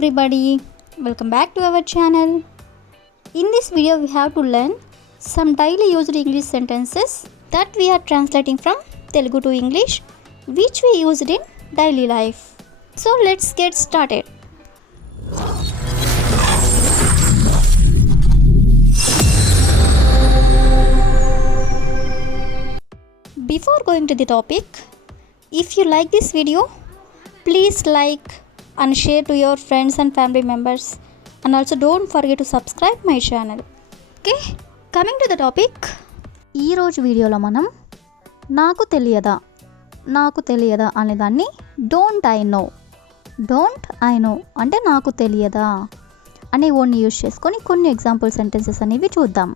everybody, welcome back to our channel. In this video we have to learn some daily used English sentences that we are translating from Telugu to English which we used in daily life. So let's get started. Before going to the topic, if you like this video, please like and share to your friends and family members, and also don't forget to subscribe my channel. Okay, coming to the topic, ఈ రోజు వీడియోలో మనం నాకు తెలియదా అనే దాన్ని don't I know అంటే నాకు తెలియదా అనే వర్డ్ని యూజ్ చేసుకొని కొన్ని ఎగ్జాంపుల్ సెంటెన్సెస్ అనేవి చూద్దాం.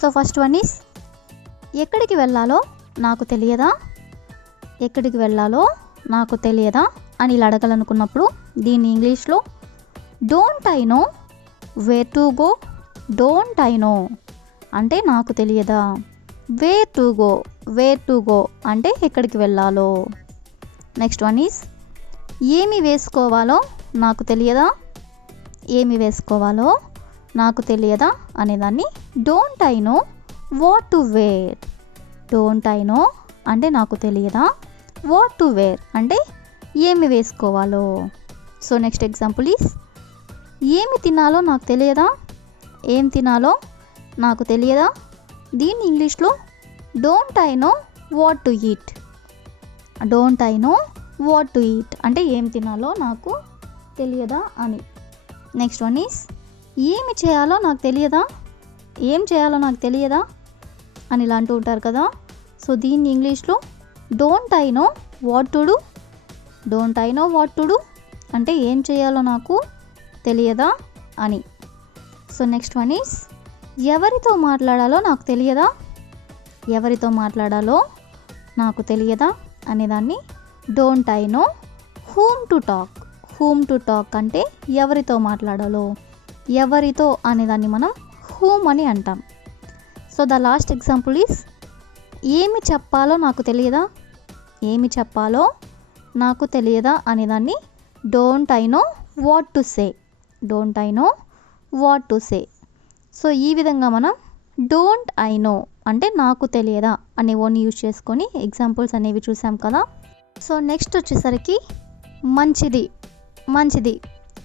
సో ఫస్ట్ వన్ ఈస్, ఎక్కడికి వెళ్ళాలో నాకు తెలియదా అని ఇలా అడగాలనుకున్నప్పుడు దీన్ని ఇంగ్లీష్లో don't I know where to go. Don't I know అంటే నాకు తెలియదా. వేర్ టు గో అంటే ఎక్కడికి వెళ్ళాలో. నెక్స్ట్ వన్ ఈస్, ఏమి వేసుకోవాలో నాకు తెలియదా అనేదాన్ని don't I know what to wear. Don't I know అంటే నాకు తెలియదా. వాట్ టు వేర్ అంటే ఏమి వేసుకోవాలో. సో నెక్స్ట్ ఎగ్జాంపుల్ ఈస్, ఏమి తినాలో నాకు తెలియదా. దీన్ని ఇంగ్లీష్లో don't I know what to eat. అంటే ఏం తినాలో నాకు తెలియదా అని. నెక్స్ట్ వన్ ఈస్, ఏం చేయాలో నాకు తెలియదా అని ఇలా అంటూ ఉంటారు కదా. సో దీన్ని ఇంగ్లీష్లో don't I know what to do అంటే ఏం చేయాలో నాకు తెలియదా అని. సో నెక్స్ట్ వన్ ఈస్, ఎవరితో మాట్లాడాలో నాకు తెలియదా అనేదాన్ని don't I no whom to talk అంటే ఎవరితో మాట్లాడాలో. ఎవరితో అనేదాన్ని మనం హూమ్ అని అంటాం. So the last example is, ఏమి చెప్పాలో నాకు తెలియదా అనేదాన్ని don't I know what to say. So ఈ విధంగా మనం డోంట్ ఐ నో అంటే నాకు తెలియదా అనే వర్డ్ని యూజ్ చేసుకొని ఎగ్జాంపుల్స్ అనేవి చూసాం కదా. సో నెక్స్ట్ వచ్చేసరికి మంచిది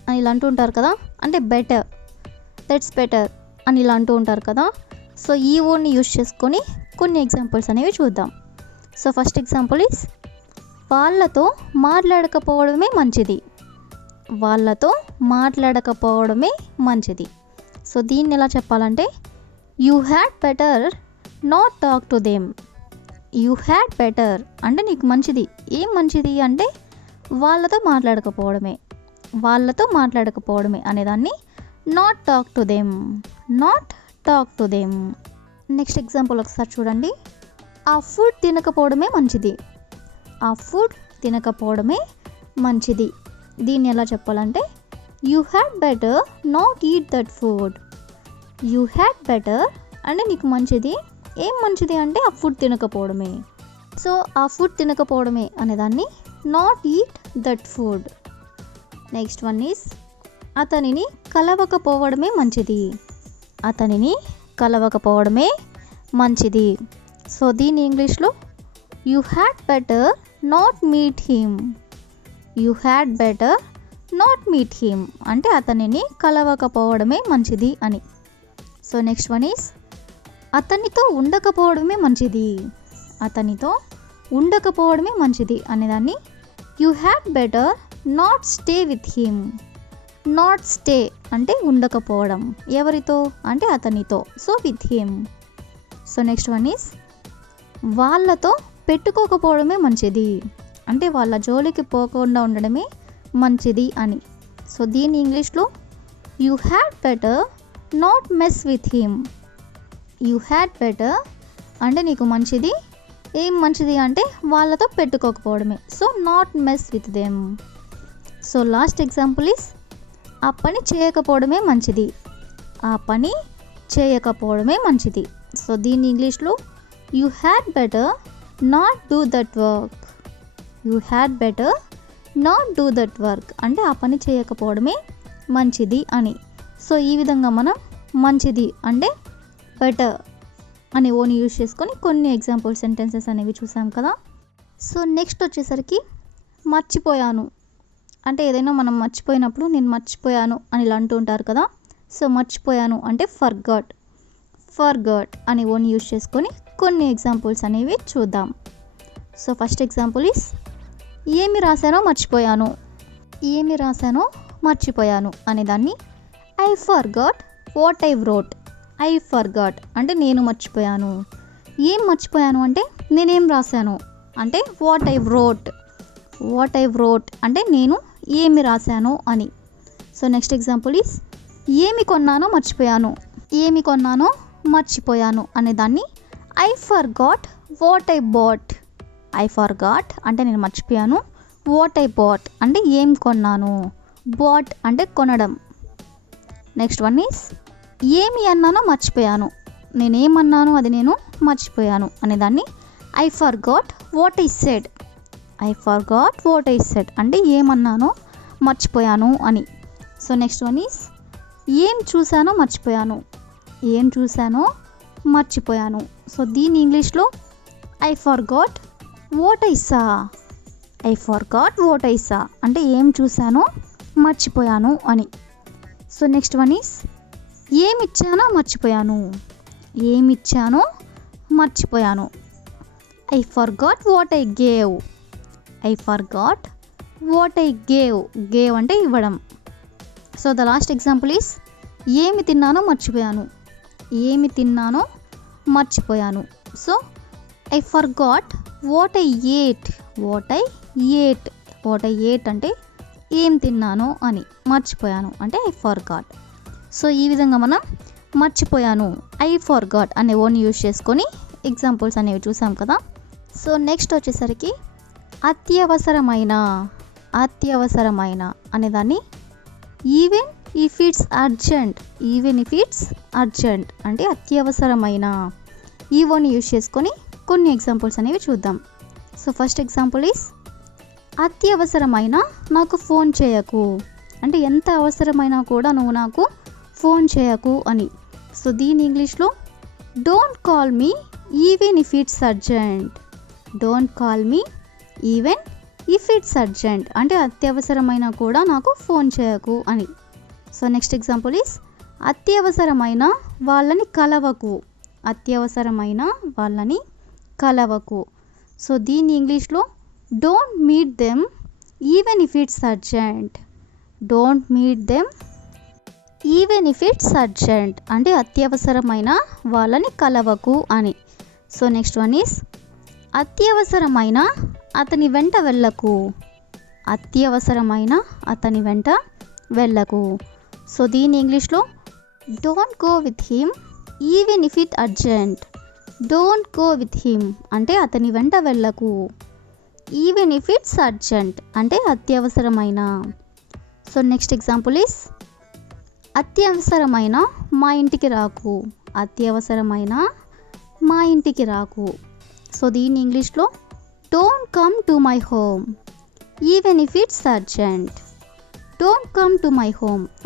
అని ఇలా అంటూ ఉంటారు కదా, అంటే దట్స్ బెటర్ అని ఇలా అంటూ ఉంటారు కదా. సో ఈ వర్డ్ని యూజ్ చేసుకొని కొన్ని ఎగ్జాంపుల్స్ అనేవి చూద్దాం. సో ఫస్ట్ ఎగ్జాంపుల్ ఈస్, వాళ్ళతో మాట్లాడకపోవడమే మంచిది. సో దీన్ని ఎలా చెప్పాలంటే you had better not talk to them. అంటే నీకు మంచిది. ఏం మంచిది అంటే వాళ్ళతో మాట్లాడకపోవడమే అనేదాన్ని not talk to them. Next example ఒకసారి చూడండి. ఆ ఫుడ్ తినకపోవడమే మంచిది. దీన్ని ఎలా చెప్పాలంటే you had better not eat that food. అంటే నీకు మంచిది. ఏం మంచిది అంటే ఆ ఫుడ్ తినకపోవడమే. సో ఆ ఫుడ్ తినకపోవడమే అనేదాన్ని not eat that food. Next one is, అతనిని కలవకపోవడమే మంచిది. సో దీని ఇంగ్లీష్లో you had better not meet him అంటే అతనిని కలవకపోవడమే మంచిది అని. సో నెక్స్ట్ వన్ ఈస్, అతనితో ఉండకపోవడమే మంచిది అనేదాన్ని you had better not stay with him. అంటే ఉండకపోవడం. ఎవరితో అంటే అతనితో. So with him. So next one is, వాళ్ళతో పెట్టుకోకపోవడమే మంచిది. అంటే వాళ్ళ జోలికి పోకుండా ఉండడమే మంచిది అని. సో దీని ఇంగ్లీష్లో you had better not mess with him. అంటే నీకు మంచిది. ఏం మంచిది అంటే వాళ్ళతో పెట్టుకోకపోవడమే. So not mess with them. So last example is, ఆ పని చేయకపోవడమే మంచిది. సో దీని ఇంగ్లీష్లో you had better not do that work. అంటే ఆ పని చేయకపోవడమే మంచిది అని. సో ఈ విధంగా మనం మంచిది అంటే బెటర్ అని ఓని యూజ్ చేసుకొని కొన్ని ఎగ్జాంపుల్ సెంటెన్సెస్ అనేవి చూసాం కదా. సో నెక్స్ట్ వచ్చేసరికి మర్చిపోయాను అంటే ఏదైనా మనం మర్చిపోయినప్పుడు నేను మర్చిపోయాను అని ఇలా అంటూ ఉంటారు కదా. సో మర్చిపోయాను అంటే ఫర్గాట్ అని ఓన్ యూజ్ చేసుకొని కొన్ని ఎగ్జాంపుల్స్ అనేవి చూద్దాం. సో ఫస్ట్ ఎగ్జాంపుల్ ఈస్ ఏమి రాశానో మర్చిపోయాను అనే దాన్ని I forgot what I wrote. I forgot అంటే నేను మర్చిపోయాను. ఏం మర్చిపోయాను అంటే నేనేం రాశాను అంటే వాట్ ఐ వ్రోట్ అంటే నేను ఏమి రాశాను అని. సో నెక్స్ట్ ఎగ్జాంపుల్ ఈస్ ఏమి కొన్నానో మర్చిపోయాను అనే దాన్ని I forgot what I bought. I forgot అంటే నేను మర్చిపోయాను. వాట్ ఐ బాట్ అంటే ఏం కొన్నాను. బాట్ అంటే కొనడం. నెక్స్ట్ వన్ ఈస్ ఏమి అన్నానో మర్చిపోయాను. నేనేమన్నాను అది నేను మర్చిపోయాను అనే దాన్ని I forgot what I said. అంటే ఏమన్నానో మర్చిపోయాను అని. సో నెక్స్ట్ వన్ ఈస్ ఏం చూశానో మర్చిపోయాను. సో దీని ఇంగ్లీష్లో I forgot what I saw అంటే ఏం చూశానో మర్చిపోయాను అని. సో నెక్స్ట్ వన్ ఈస్ ఏమిచ్చానో మర్చిపోయాను. I forgot what I gave. Gave అంటే ఇవ్వడం. So the last example is ఏమి తిన్నానో మర్చిపోయాను. So I forgot what I ate అంటే ఏం తిన్నానో అని. మర్చిపోయాను అంటే ఐ ఫర్గాట్. సో ఈ విధంగా మనం మర్చిపోయాను ఐ ఫర్గాట్ అనే ఓన్ యూజ్ చేసుకొని ఎగ్జాంపుల్స్ అనేవి చూసాం కదా. సో నెక్స్ట్ వచ్చేసరికి అత్యవసరమైన అనేదాన్ని ఈవెన్ ఇఫ్ ఇట్స్ అర్జెంట్ అంటే అత్యవసరమైన ఈ ఓన్ యూజ్ చేసుకొని కొన్ని ఎగ్జాంపుల్స్ అనేవి చూద్దాం. సో ఫస్ట్ ఎగ్జాంపుల్ ఈస్ అత్యవసరమైన నాకు ఫోన్ చేయకు అంటే ఎంత అవసరమైనా కూడా నువ్వు నాకు ఫోన్ చేయకు అని. సో దీని ఇంగ్లీష్లో don't call me even if it's urgent అంటే అత్యవసరమైన కూడా నాకు ఫోన్ చేయకు అని. సో నెక్స్ట్ ఎగ్జాంపుల్ ఈస్ అత్యవసరమైన వాళ్ళని కలవకు. సో దీని ఇంగ్లీష్లో don't meet them even if it's urgent అంటే అత్యవసరమైన వాళ్ళని కలవకు అని. సో నెక్స్ట్ వన్ ఈస్ అత్యవసరమైన అతని వెంట వెళ్ళకు. సో దీని ఇంగ్లీష్లో don't go with him even if it urgent. అంటే అతని వెంట వెళ్ళకు. ఈవెన్ ఇఫ్ ఇట్స్ అర్జెంట్ అంటే అత్యవసరమైన. సో నెక్స్ట్ ఎగ్జాంపుల్ ఈస్ అత్యవసరమైన మా ఇంటికి రాకు. సో దీని ఇంగ్లీష్లో don't come to my home even if it's urgent.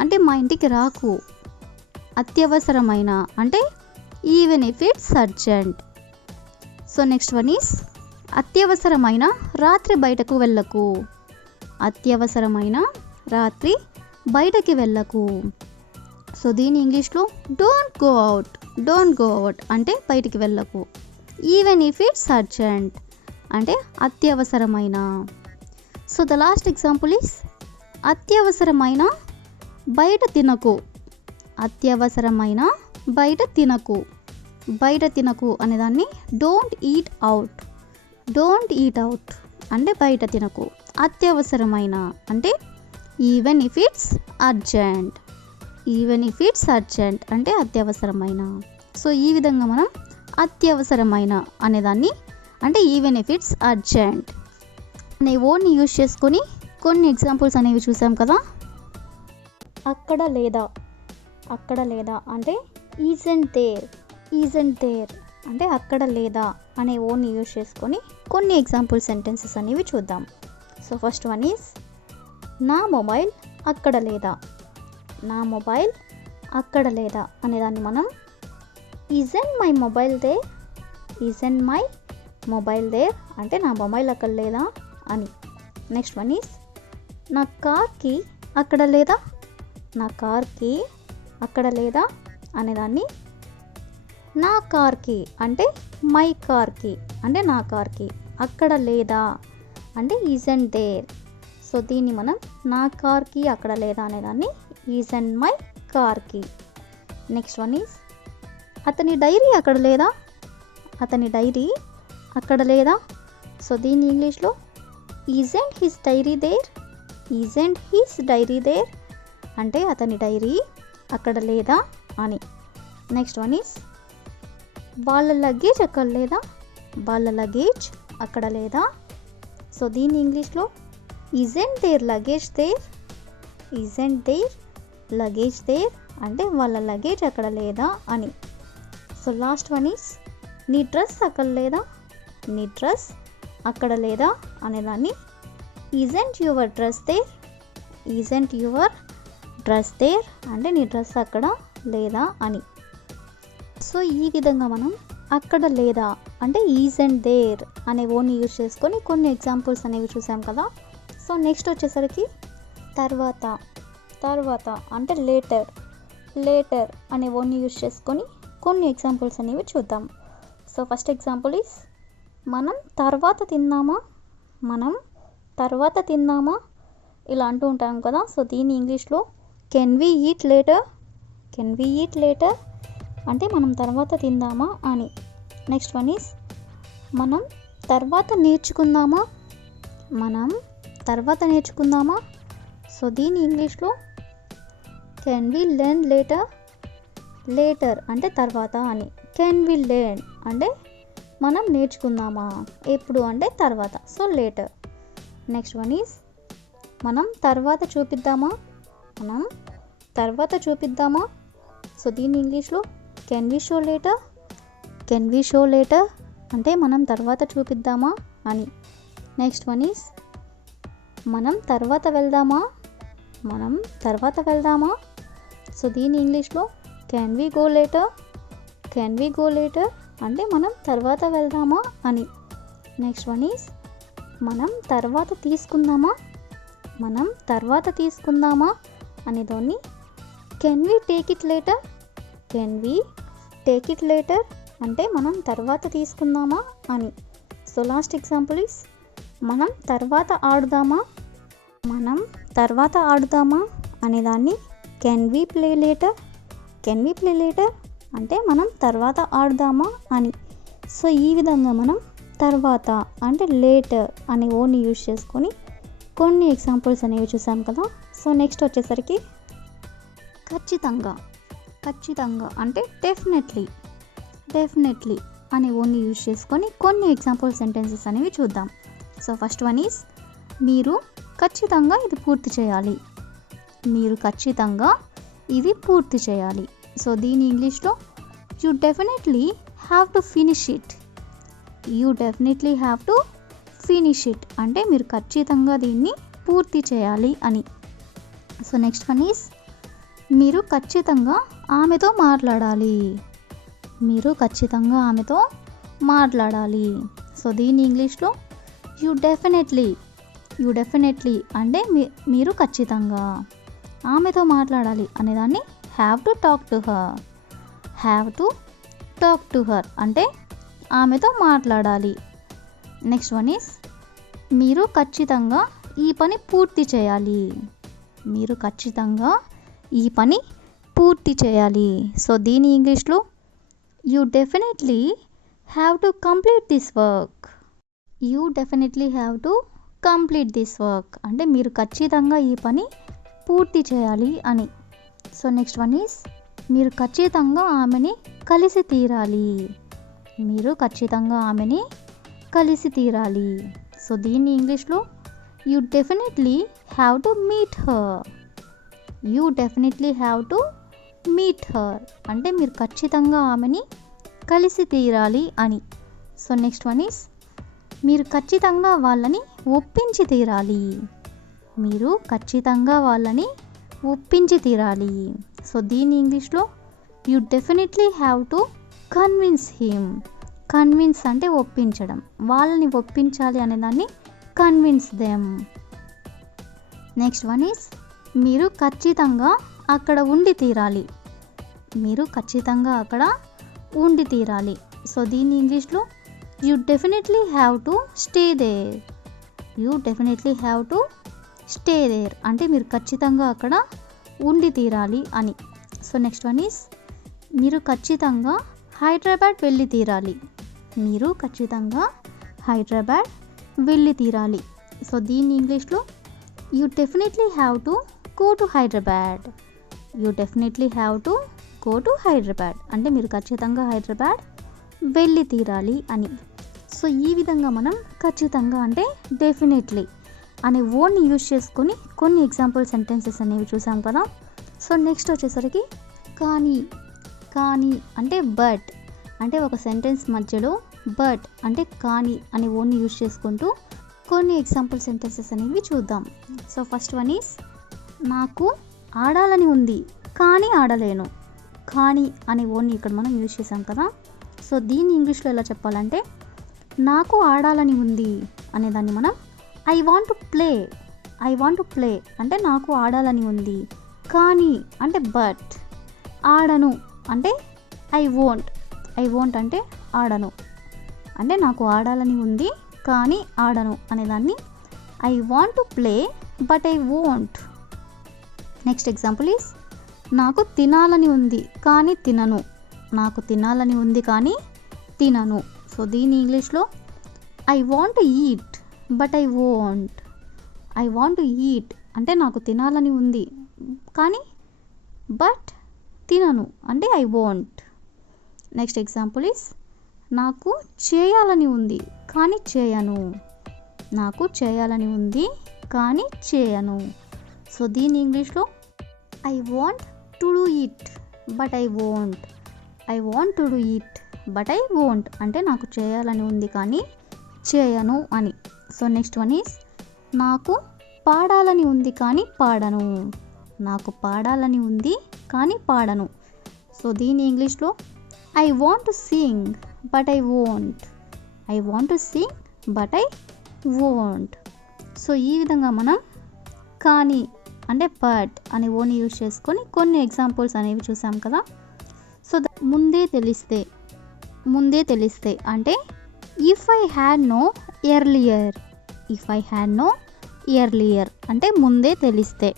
అంటే మా ఇంటికి రాకు. అత్యవసరమైన అంటే even if it's urgent. So next one is అత్యవసరమైన రాత్రి బయటకు వెళ్ళకు. సో దీని ఇంగ్లీష్లో డోంట్ గో అవుట్ అంటే బయటికి వెళ్ళకు. ఈవెన్ ఇఫ్ ఇట్స్ అర్జెంట్ అంటే అత్యవసరమైన. So the last example is అత్యవసరమైన బయట తినకు అనేదాన్ని డోంట్ ఈట్ అవుట్ అంటే బయట తినకు. అత్యవసరమైన అంటే ఈవెన్ ఇఫ్ ఇట్స్ అర్జెంట్ అంటే అత్యవసరమైన. సో ఈ విధంగా మనం అత్యవసరమైన అనేదాన్ని అంటే ఈవెన్ ఇఫ్ ఇట్స్ అర్జెంట్ అనే వర్డ్ని యూజ్ చేసుకొని కొన్ని ఎగ్జాంపుల్స్ అనేవి చూసాం కదా. అక్కడ లేదా అంటే ఈజంట్ దేర్ అంటే అక్కడ లేదా అనే వర్డ్ని యూజ్ చేసుకొని కొన్ని ఎగ్జాంపుల్ సెంటెన్సెస్ అనేవి చూద్దాం. సో ఫస్ట్ వన్ ఈజ్ నా మొబైల్ అక్కడ లేదా. నా మొబైల్ అక్కడ లేదా అనేదాన్ని మనం isn't my mobile there, isn't my mobile there అంటే నా మొబైల్ అక్కడ లేదా అని. నెక్స్ట్ వన్ ఈస్ నా కార్కి అక్కడ లేదా, నా కార్కి అక్కడ లేదా అనేదాన్ని నా కార్కి అంటే మై కార్కి అంటే నా కార్కి అక్కడ లేదా అంటే ఈజెంట్ దేర్. సో దీన్ని మనం నా కార్కి అక్కడ లేదా అనేదాన్ని isn't my car key. Next one is అతని డైరీ అక్కడ లేదా, అతని డైరీ అక్కడ లేదా. సో దీన్ని ఇంగ్లీష్లో isn't his diary there, isn't his diary there అంటే అతని డైరీ అక్కడ లేదా అని. నెక్స్ట్ వన్ ఈస్ వాళ్ళ లగేజ్ అక్కడ లేదా, వాళ్ళ లగేజ్ అక్కడ లేదా. సో దీన్ని ఇంగ్లీష్లో isn't their luggage there, isn't their luggage there అంటే వాళ్ళ లగేజ్ అక్కడ లేదా అని. సో లాస్ట్ వన్ ఈస్ నీ డ్రెస్ అక్కడ లేదా, నీ డ్రెస్ అక్కడ లేదా అనేదాన్ని isn't your dress there, isn't your dress there అంటే నీ డ్రెస్ అక్కడ లేదా అని. సో ఈ విధంగా మనం అక్కడ లేదా అంటే ఈజెంట్ దేర్ అనే ఓన్ని యూజ్ చేసుకొని కొన్ని ఎగ్జాంపుల్స్ అనేవి చూసాం కదా. సో నెక్స్ట్ వచ్చేసరికి తర్వాత, తర్వాత అంటే లేటర్, లేటర్ అనే ఓన్ని యూజ్ చేసుకొని కొన్ని ఎగ్జాంపుల్స్ అనేవి చూద్దాం. సో ఫస్ట్ ఎగ్జాంపుల్ ఈస్ మనం తర్వాత తిందామా, మనం తర్వాత తిందామా ఇలా అంటూ ఉంటాం కదా. సో దీని ఇంగ్లీష్లో can we eat later, can we eat later అంటే మనం తర్వాత తిందామా అని. నెక్స్ట్ వన్ ఈస్ మనం తర్వాత నేర్చుకుందామా, మనం తర్వాత నేర్చుకుందామా. సో దీని ఇంగ్లీష్లో can we learn later, later అంటే తర్వాత అని. కెన్ వి లెర్న్ అంటే మనం నేర్చుకుందామా, ఎప్పుడు అంటే తర్వాత, so later. Next one is మనం తర్వాత చూపిద్దామా, మనం తర్వాత చూపిద్దామా. సో దీని ఇంగ్లీష్లో can we show later, can we show later అంటే మనం తర్వాత చూపిద్దామా అని. నెక్స్ట్ వన్ ఈస్ మనం తర్వాత వెళ్దామా, మనం తర్వాత వెళ్దామా. సో దీని ఇంగ్లీష్లో can we go later, can we go later అంటే మనం తర్వాత వెళ్దామా అని. నెక్స్ట్ వన్ ఈస్ మనం తర్వాత తీసుకుందామా, మనం తర్వాత తీసుకుందామా అనేదాన్ని can we take it later, can we take it later అంటే మనం తర్వాత తీసుకుందామా అని. సో లాస్ట్ ఎగ్జాంపుల్ ఈస్ మనం తర్వాత ఆడుదామా, మనం తర్వాత ఆడుదామా అనేదాన్ని can we play later, can we play later అంటే మనం తర్వాత ఆడుదామా అని. సో ఈ విధంగా మనం తర్వాత అంటే లేటర్ అనే ఓన్ని యూజ్ చేసుకొని కొన్ని ఎగ్జాంపుల్స్ అనేవి చూసాం కదా. సో నెక్స్ట్ వచ్చేసరికి ఖచ్చితంగా, ఖచ్చితంగా అంటే డెఫినెట్లీ, డెఫినెట్లీ అనే ఓన్ని యూజ్ చేసుకొని కొన్ని ఎగ్జాంపుల్ సెంటెన్సెస్ అనేవి చూద్దాం. సో ఫస్ట్ వన్ ఈస్ మీరు ఖచ్చితంగా ఇది పూర్తి చేయాలి, మీరు ఖచ్చితంగా ఇది పూర్తి చేయాలి. సో దీని ఇంగ్లీష్లో you definitely have to finish it, you definitely have to finish it అంటే మీరు ఖచ్చితంగా దీన్ని పూర్తి చేయాలి అని. సో నెక్స్ట్ వన్ ఈస్ మీరు ఖచ్చితంగా ఆమెతో మాట్లాడాలి, మీరు ఖచ్చితంగా ఆమెతో మాట్లాడాలి. సో దీని ఇంగ్లీష్లో యూ డెఫినెట్లీ, యూ డెఫినెట్లీ అంటే మీరు ఖచ్చితంగా ఆమెతో మాట్లాడాలి అనేదాన్ని have to talk to her, have to talk to her అంటే ఆమెతో మాట్లాడాలి. నెక్స్ట్ వన్ ఈస్ మీరు ఖచ్చితంగా ఈ పని పూర్తి చేయాలి, మీరు ఖచ్చితంగా ఈ పని పూర్తి చేయాలి. సో దీని ఇంగ్లీష్లో you definitely have to complete this work, you definitely have to complete this work అంటే మీరు ఖచ్చితంగా ఈ పని పూర్తి చేయాలి అని. సో నెక్స్ట్ వన్ ఈస్ మీరు ఖచ్చితంగా ఆమెని కలిసి తీరాలి, మీరు ఖచ్చితంగా ఆమెని కలిసి తీరాలి. సో దీన్ని ఇంగ్లీష్లో you definitely have to meet her, you definitely have to meet her అంటే మీరు ఖచ్చితంగా ఆమెని కలిసి తీరాలి అని. సో నెక్స్ట్ వన్ ఈస్ మీరు ఖచ్చితంగా వాళ్ళని ఒప్పించి తీరాలి, మీరు ఖచ్చితంగా వాళ్ళని ఒప్పించి తీరాలి. సో దీని ఇంగ్లీష్లో you definitely have to convince him. Convince అంటే ఒప్పించడం, వాళ్ళని ఒప్పించాలి అనేదాన్ని convince them. Next one is మీరు ఖచ్చితంగా అక్కడ ఉండి తీరాలి. మీరు ఖచ్చితంగా అక్కడ ఉండి తీరాలి. సో దీని ఇంగ్లీష్లో you definitely have to stay there. You definitely have to stay there అంటే మీరు ఖచ్చితంగా అక్కడ ఉండి తీరాలి అని. సో నెక్స్ట్ వన్ ఈస్ మీరు ఖచ్చితంగా హైదరాబాద్ వెళ్ళి తీరాలి. మీరు ఖచ్చితంగా హైదరాబాద్ వెళ్ళి తీరాలి. సో దీని ఇంగ్లీష్లో you definitely have to go to Hyderabad. You definitely have to go to Hyderabad అంటే మీరు ఖచ్చితంగా హైదరాబాద్ వెళ్ళి తీరాలి అని. సో ఈ విధంగా మనం ఖచ్చితంగా అంటే డెఫినెట్లీ అనే వర్డ్ని యూజ్ చేసుకొని కొన్ని ఎగ్జాంపుల్ సెంటెన్సెస్ అనేవి చూసాం కదా. సో నెక్స్ట్ వచ్చేసరికి కానీ. కానీ అంటే బట్ అంటే ఒక సెంటెన్స్ మధ్యలో బట్ అంటే కానీ అనే వర్డ్ని యూజ్ చేసుకుంటూ కొన్ని ఎగ్జాంపుల్ సెంటెన్సెస్ అనేవి చూద్దాం. సో ఫస్ట్ వన్ ఈస్ నాకు ఆడాలని ఉంది కానీ ఆడలేను. కానీ అనే వర్డ్ని ఇక్కడ మనం యూజ్ చేసాం కదా. సో దీన్ని ఇంగ్లీష్లో ఎలా చెప్పాలంటే నాకు ఆడాలని ఉంది అనేదాన్ని మనం I want to play. I want to play అంటే నాకు ఆడాలని ఉంది, కానీ అంటే బట్, ఆడను అంటే ఐ వోంట్. ఐ వోంట్ అంటే ఆడను అంటే నాకు ఆడాలని ఉంది కానీ ఆడను అనేదాన్ని I want to play but I won't. Next example is నాకు తినాలని ఉంది కానీ తినను. నాకు తినాలని ఉంది కానీ తినను. సో దీని ఇంగ్లీష్లో I want to eat but I won't. I want to eat అంటే నాకు తినాలని ఉంది కానీ బట్ తినను అంటే I won't. Next example is నాకు చేయాలని ఉంది కానీ చేయను. నాకు చేయాలని ఉంది కానీ చేయను. సో దీని ఇంగ్లీష్లో I want to do it but I won't. I want to do it but I won't అంటే నాకు చేయాలని ఉంది కానీ చేయను అని. సో నెక్స్ట్ వన్ ఈస్ నాకు పాడాలని ఉంది కానీ పాడను. నాకు పాడాలని ఉంది కానీ పాడను. సో దీని ఇంగ్లీష్లో I want to sing but I won't. I want to sing but I won't. So ఈ విధంగా మనం కానీ అంటే బట్ అనే వర్డ్ని యూజ్ చేసుకొని కొన్ని ఎగ్జాంపుల్స్ అనేవి చూసాం కదా. సో ముందే తెలిస్తే. ముందే తెలిస్తే అంటే if I had know earlier. If I had know earlier అంటే ముందే తెలిస్తే.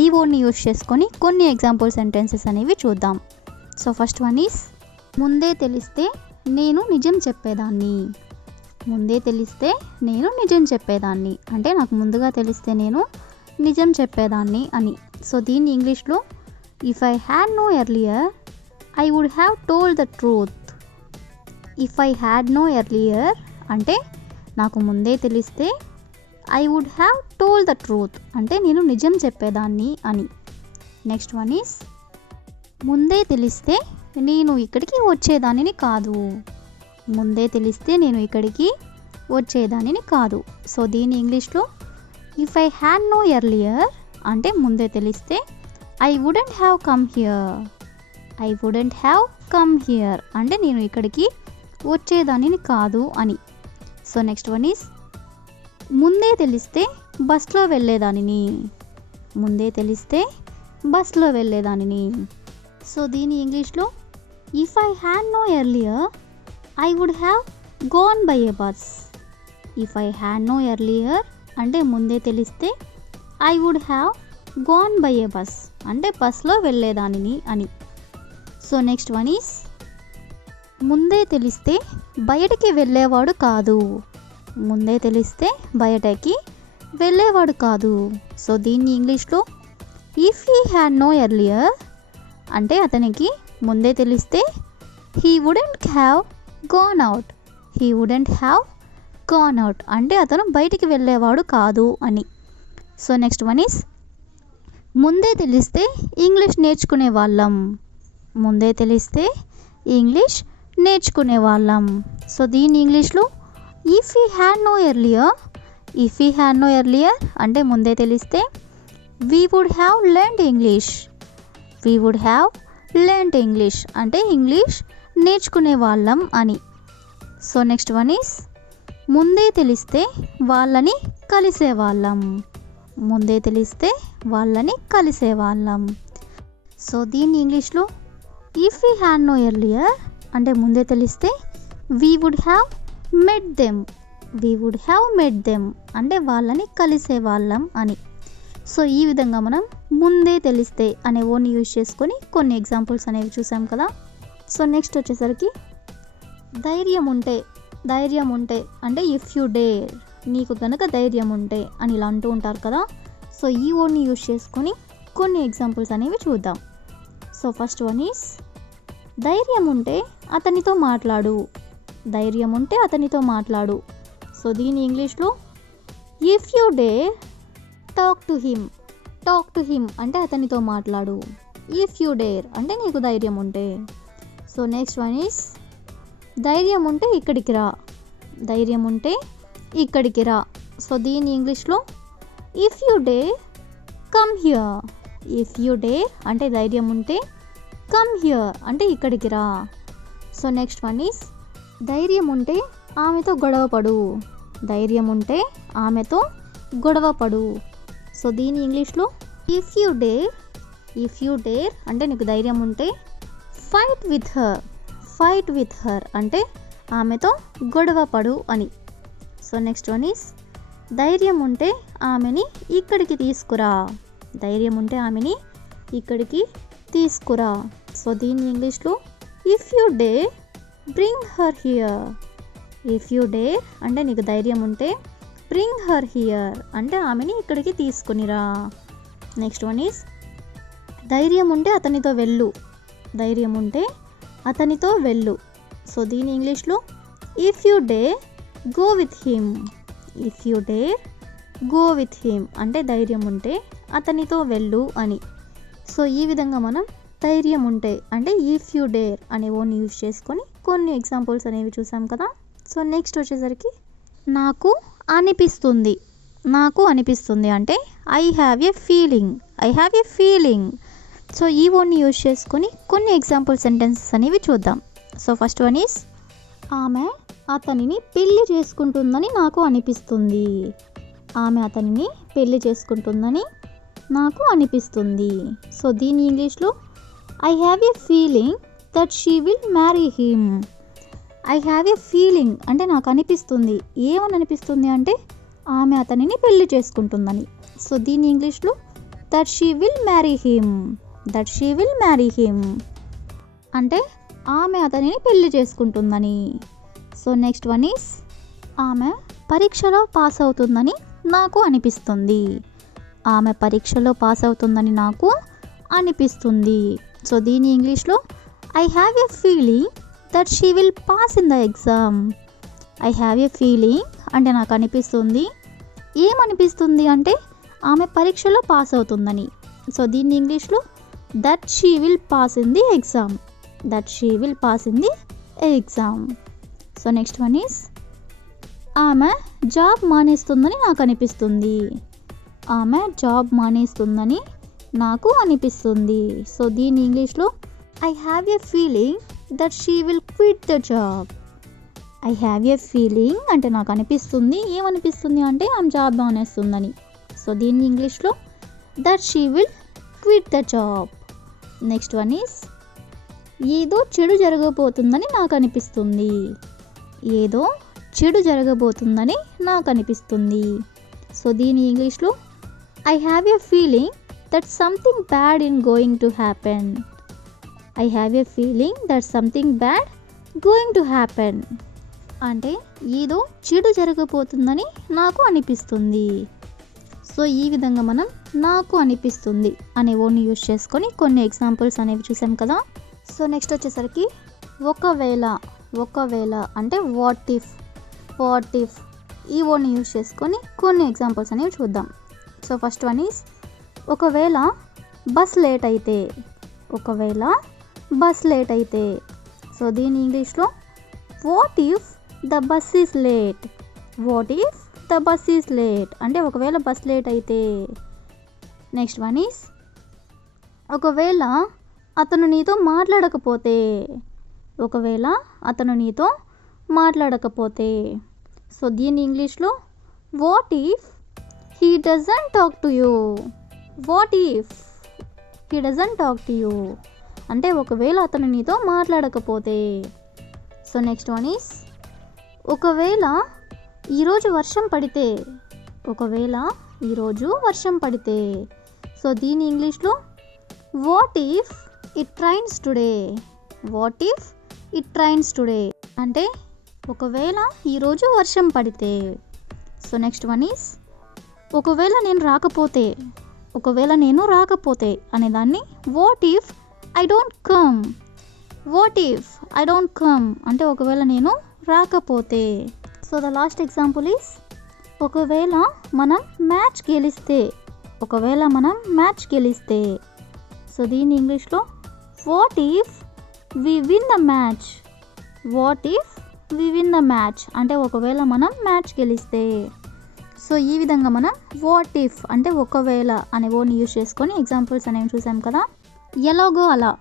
ఈ వర్డ్ని యూజ్ చేసుకొని కొన్ని ఎగ్జాంపుల్ సెంటెన్సెస్ అనేవి చూద్దాం. సో ఫస్ట్ వన్ ఈస్ ముందే తెలిస్తే నేను నిజం చెప్పేదాన్ని. ముందే తెలిస్తే నేను నిజం చెప్పేదాన్ని అంటే నాకు ముందుగా తెలిస్తే నేను నిజం చెప్పేదాన్ని అని. సో దీన్ని ఇంగ్లీష్లో if I had know earlier I would have told the truth. If I had know earlier అంటే నాకు ముందే తెలిస్తే I would have told the truth అంటే నేను నిజం చెప్పేదాన్ని అని. నెక్స్ట్ వన్ ఈస్ ముందే తెలిస్తే నేను ఇక్కడికి వచ్చేదానిని కాదు. ముందే తెలిస్తే నేను ఇక్కడికి వచ్చేదానిని కాదు. సో దీని ఇంగ్లీష్లో if I had know earlier అంటే ముందే తెలిస్తే I wouldn't have come here. I wouldn't have come here అంటే నేను ఇక్కడికి వచ్చేదానిని కాదు అని. సో నెక్స్ట్ వన్ ఈస్ ముందే తెలిస్తే బస్లో వెళ్ళేదానిని. ముందే తెలిస్తే బస్లో వెళ్ళేదానిని. సో దీని ఇంగ్లీష్లో if I had know earlier I would have gone by a bus. If I had know earlier అంటే ముందే తెలిస్తే I would have gone by a bus అంటే బస్లో వెళ్ళేదానిని అని. సో నెక్స్ట్ వన్ ఈస్ ముందే తెలిస్తే బయటికి వెళ్ళేవాడు కాదు. ముందే తెలిస్తే బయటకి వెళ్ళేవాడు కాదు. సో దీన్ని ఇంగ్లీష్లో if he had know earlier అంటే అతనికి ముందే తెలిస్తే he wouldn't have gone out. He wouldn't have gone out అంటే అతను బయటికి వెళ్ళేవాడు కాదు అని. సో నెక్స్ట్ వన్ ఈస్ ముందే తెలిస్తే ఇంగ్లీష్ నేర్చుకునే వాళ్ళం. ముందే తెలిస్తే ఇంగ్లీష్ నేర్చుకునే వాళ్ళం. సో దీని ఇంగ్లీష్లో if he had know earlier. If he had know earlier అంటే ముందే తెలిస్తే we would have learned English. We would have learned English అంటే ఇంగ్లీష్ నేర్చుకునే వాళ్ళం అని. సో నెక్స్ట్ వన్ ఈస్ ముందే తెలిస్తే వాళ్ళని కలిసేవాళ్ళం. ముందే తెలిస్తే వాళ్ళని కలిసేవాళ్ళం. సో దీన్ని ఇంగ్లీష్లో if we had know earlier అంటే ముందే తెలిస్తే we would have met them. We would have met them అంటే వాళ్ళని కలిసేవాళ్ళం అని. సో ఈ విధంగా మనం ముందే తెలిస్తే అనే వర్డ్ని యూజ్ చేసుకొని కొన్ని ఎగ్జాంపుల్స్ అనేవి చూసాం కదా. సో నెక్స్ట్ వచ్చేసరికి ధైర్యం ఉంటే అంటే ఇఫ్ యూ డేర్, నీకు కనుక ధైర్యం ఉంటే అని ఇలా అంటూ ఉంటారు కదా. సో ఈ వర్డ్ని యూజ్ చేసుకొని కొన్ని ఎగ్జాంపుల్స్ అనేవి చూద్దాం. సో ఫస్ట్ వన్ ఈస్ ధైర్యం ఉంటే అతనితో మాట్లాడు. ధైర్యం ఉంటే అతనితో మాట్లాడు. సో దీని ఇంగ్లీష్లో if you dare talk to him. Talk to him అంటే అతనితో మాట్లాడు. ఇఫ్ యూ డేర్ అంటే నీకు ధైర్యం ఉంటే. సో నెక్స్ట్ వన్ ఈస్ ధైర్యం ఉంటే ఇక్కడికి రా. ధైర్యం ఉంటే ఇక్కడికి రా. సో దీని ఇంగ్లీష్లో if you dare come here. If you dare అంటే ధైర్యం ఉంటే కమ్ హియర్ అంటే ఇక్కడికి రా. సో నెక్స్ట్ వన్ ఈస్ ధైర్యం ఉంటే ఆమెతో గొడవపడు. ధైర్యం ఉంటే ఆమెతో గొడవపడు. సో దీని ఇంగ్లీష్లో ఇఫ్ యూ డేర్ అంటే నీకు ధైర్యం ఉంటే fight with her. Fight with her అంటే ఆమెతో గొడవపడు అని. సో నెక్స్ట్ వన్ ఈస్ ధైర్యం ఉంటే ఆమెని ఇక్కడికి తీసుకురా. ధైర్యం ఉంటే ఆమెని ఇక్కడికి తీసుకురా. సో దీని ఇంగ్లీష్లో if you dare bring her here. If you dare అంటే నీకు ధైర్యం ఉంటే బ్రింగ్ హర్ హియర్ అంటే ఆమెని ఇక్కడికి తీసుకునిరా. నెక్స్ట్ వన్ ఈస్ ధైర్యం ఉంటే అతనితో వెళ్ళు. ధైర్యం ఉంటే అతనితో వెళ్ళు. సో దీని ఇంగ్లీష్లో if you dare go with him. If you dare go with him అంటే ధైర్యం ఉంటే అతనితో వెళ్ళు అని. సో ఈ విధంగా మనం ధైర్యం ఉంటే అంటే ఇఫ్ యూ డేర్ అనే వర్డ్ని యూజ్ చేసుకొని కొన్ని ఎగ్జాంపుల్స్ అనేవి చూసాం కదా. సో నెక్స్ట్ వచ్చేసరికి నాకు అనిపిస్తుంది. నాకు అనిపిస్తుంది అంటే I have a feeling. I have a feeling. So ఈ వర్డ్ని యూజ్ చేసుకొని కొన్ని ఎగ్జాంపుల్ సెంటెన్సెస్ అనేవి చూద్దాం. సో ఫస్ట్ వన్ ఈస్ ఆమె అతనిని పెళ్లి చేసుకుంటుందని నాకు అనిపిస్తుంది. ఆమె అతనిని పెళ్లి చేసుకుంటుందని నాకు అనిపిస్తుంది. సో దీని ఇంగ్లీష్లో I have a feeling that she will marry him. I have a feeling అంటే నాకు అనిపిస్తుంది. ఏమని అనిపిస్తుంది అంటే ఆమె అతనిని పెళ్లి చేసుకుంటుందని. సో దీని ఇంగ్లీష్లో that she will marry him. That she will marry him అంటే ఆమె అతనిని పెళ్లి చేసుకుంటుందని. సో నెక్స్ట్ వన్ ఈస్ ఆమె పరీక్షలో పాస్ అవుతుందని నాకు అనిపిస్తుంది. ఆమె పరీక్షలో పాస్ అవుతుందని నాకు అనిపిస్తుంది. సో దీని ఇంగ్లీష్లో I have a feeling that she will pass in the exam. I have a feeling అంటే నాకు అనిపిస్తుంది. ఏమనిపిస్తుంది అంటే ఆమె పరీక్షలో పాస్ అవుతుందని. సో దీన్ని ఇంగ్లీష్లో that she will pass in the exam. That she will pass in the exam. So next one is ఆమె జాబ్ మానేస్తుందని నాకు అనిపిస్తుంది. ఆమె జాబ్ మానేస్తుందని నాకు అనిపిస్తుంది. సో దీని ఇంగ్లీష్లో I have a feeling that she will quit the job. I have a feeling అంటే నాకు అనిపిస్తుంది. ఏమనిపిస్తుంది అంటే ఆమె జాబ్ మానేస్తుందని. సో దీన్ని ఇంగ్లీష్లో that she will quit the job. Next one is ఏదో చెడు జరగబోతుందని నాకు అనిపిస్తుంది. ఏదో చెడు జరగబోతుందని నాకు అనిపిస్తుంది. సో దీని ఇంగ్లీష్లో I have a feeling that something bad in going to happen. I have a feeling that something bad going to happen అంటే ఏదో చెడు జరగబోతుందని నాకు అనిపిస్తుంది. సో ఈ విధంగా మనం నాకు అనిపిస్తుంది అనే వర్డ్ని యూజ్ చేసుకొని కొన్ని ఎగ్జాంపుల్స్ అనేవి చూసాం కదా. సో నెక్స్ట్ వచ్చేసరికి ఒకవేళ అంటే వాట్ ఇఫ్ ఈ వర్డ్ని యూజ్ చేసుకొని కొన్ని ఎగ్జాంపుల్స్ అనేవి చూద్దాం. సో ఫస్ట్ వన్ ఈస్ ఒకవేళ బస్ లేట్ అయితే. సో దీని ఇంగ్లీష్లో what if the bus is late. What if the bus is late అంటే ఒకవేళ బస్ లేట్ అయితే. నెక్స్ట్ వన్ ఈస్ ఒకవేళ అతను నీతో మాట్లాడకపోతే. ఒకవేళ అతను నీతో మాట్లాడకపోతే. సో దీన్ని ఇంగ్లీష్లో what if he doesn't talk to you. What if he doesn't talk to you అంటే ఒకవేళ అతను నీతో మాట్లాడకపోతే. సో నెక్స్ట్ వన్ ఈస్ ఒకవేళ ఈరోజు వర్షం పడితే. ఒకవేళ ఈరోజు వర్షం పడితే. సో దీని ఇంగ్లీష్లో what if it rains today. What if it rains today అంటే ఒకవేళ ఈరోజు వర్షం పడితే. సో నెక్స్ట్ వన్ ఈస్ ఒకవేళ నేను రాకపోతే. ఒకవేళ నేను రాకపోతే అనేదాన్ని what if I don't come. What if I don't come అంటే ఒకవేళ నేను రాకపోతే. So the last example is ఒకవేళ మనం మ్యాచ్ గెలిస్తే. ఒకవేళ మనం మ్యాచ్ గెలిస్తే. సో దీన్ని ఇంగ్లీష్లో what if we win the match. What if we win the match అంటే ఒకవేళ మనం మ్యాచ్ గెలిస్తే. సో ఈ విధంగా మనం వాట్ ఇఫ్ అంటే ఒకవేళ అనే వర్డ్ని యూజ్ చేసుకొని ఎగ్జాంపుల్స్ అనేవి చూసాం కదా. ఎలాగో అలా.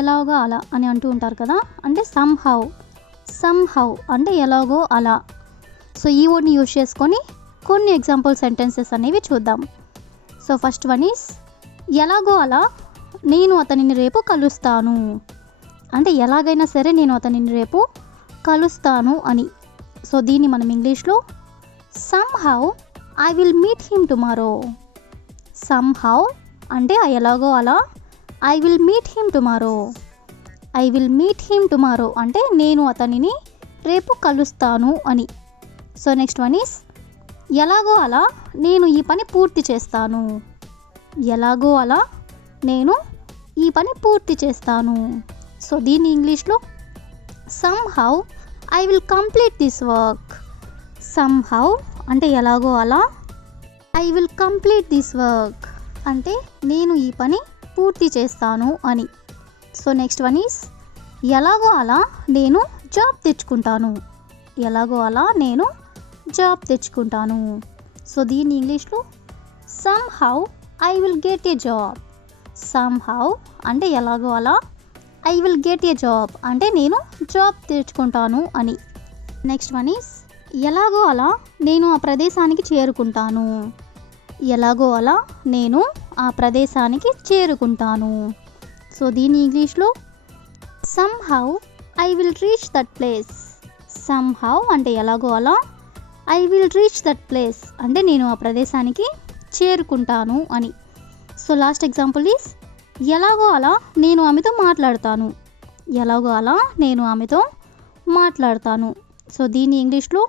ఎలాగో అలా అని అంటూ ఉంటారు కదా, అంటే సమ్హౌ. సమ్హౌ అంటే ఎలాగో అలా. సో ఈ వర్డ్ని యూజ్ చేసుకొని కొన్ని ఎగ్జాంపుల్ సెంటెన్సెస్ అనేవి చూద్దాం. సో ఫస్ట్ వన్ ఈస్ ఎలాగో అలా నేను అతనిని రేపు కలుస్తాను. అంటే ఎలాగైనా సరే నేను అతనిని రేపు కలుస్తాను అని. సో దీన్ని మనం ఇంగ్లీష్లో somehow I will meet him tomorrow. Somehow అంటే ఎలాగో అలా I will meet him tomorrow. I will meet him tomorrow అంటే నేను అతనిని రేపు కలుస్తాను అని. సో నెక్స్ట్ వన్ ఈస్ ఎలాగో అలా నేను ఈ పని పూర్తి చేస్తాను. ఎలాగో అలా నేను ఈ పని పూర్తి చేస్తాను. సో దీన్ని ఇంగ్లీష్లో somehow I will complete this work. Somehow అంటే ఎలాగో అలా I will complete this work అంటే నేను ఈ పని పూర్తి చేస్తాను అని. సో నెక్స్ట్ వన్ ఈస్ ఎలాగో అలా నేను జాబ్ తెచ్చుకుంటాను. ఎలాగో అలా నేను జాబ్ తెచ్చుకుంటాను. సో దీన్ని ఇంగ్లీష్లో somehow I will get a job. Somehow అంటే ఎలాగో అలా I will get a job అంటే నేను జాబ్ తెచ్చుకుంటాను అని. నెక్స్ట్ వన్ ఈస్ ఎలాగో అలా నేను ఆ ప్రదేశానికి చేరుకుంటాను. ఎలాగో అలా నేను ఆ ప్రదేశానికి చేరుకుంటాను. సో దీని ఇంగ్లీష్లో somehow I will reach that place. Somehow అంటే ఎలాగో అలా I will reach that place అంటే నేను ఆ ప్రదేశానికి చేరుకుంటాను అని. సో లాస్ట్ ఎగ్జాంపుల్ ఈస్ ఎలాగో అలా నేను ఆమెతో మాట్లాడతాను. ఎలాగో అలా నేను ఆమెతో మాట్లాడతాను. సో దీన్ని ఇంగ్లీష్లో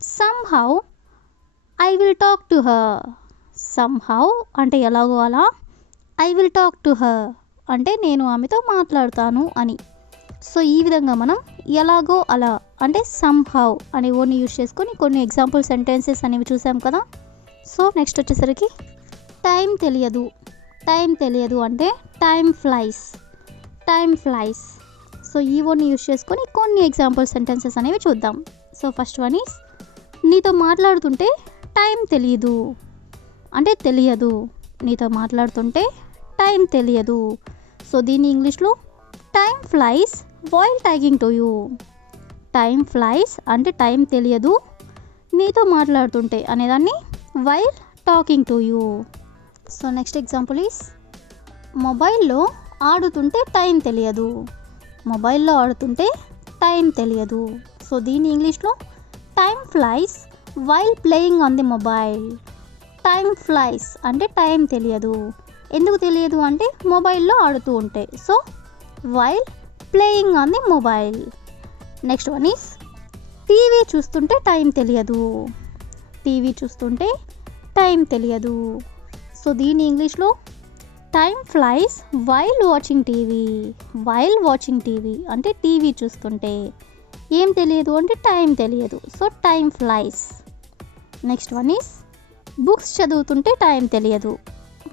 somehow I will talk to her. Somehow అంటే ఎలాగో అలా I will talk to her అంటే నేను ఆమెతో మాట్లాడతాను అని. సో ఈ విధంగా మనం ఎలాగో అలా అంటే సమ్హౌ అనే వర్డ్ని యూజ్ చేసుకొని కొన్ని ఎగ్జాంపుల్ సెంటెన్సెస్ అనేవి చూసాం కదా. సో నెక్స్ట్ వచ్చేసరికి టైం తెలియదు. టైం తెలియదు అంటే time flies. Time flies. So ఈ వర్డ్ని యూజ్ చేసుకొని కొన్ని ఎగ్జాంపుల్ సెంటెన్సెస్ అనేవి చూద్దాం. సో ఫస్ట్ వన్ ఈస్ నీతో మాట్లాడుతుంటే టైం తెలియదు అంటే తెలియదు. నీతో మాట్లాడుతుంటే టైం తెలియదు. సో దీన్ని ఇంగ్లీష్లో time flies while talking to you. Time flies అంటే టైం తెలియదు నీతో మాట్లాడుతుంటే అనేదాన్ని while talking to you. So next example is మొబైల్లో ఆడుతుంటే టైం తెలియదు. మొబైల్లో ఆడుతుంటే టైం తెలియదు. సో దీన్ని ఇంగ్లీష్లో time flies while playing on the mobile. Time flies అంటే టైం తెలియదు. ఎందుకు తెలియదు అంటే మొబైల్లో ఆడుతూ ఉంటే. So while playing on the mobile. Next one is TV చూస్తుంటే టైం తెలియదు. టీవీ చూస్తుంటే టైం తెలియదు. సో దీని ఇంగ్లీష్లో time flies while watching TV. While watching TV అంటే టీవీ చూస్తుంటే. ఏం తెలియదు అంటే టైం తెలియదు. So time flies. Next one is books చదువుతుంటే టైం తెలియదు.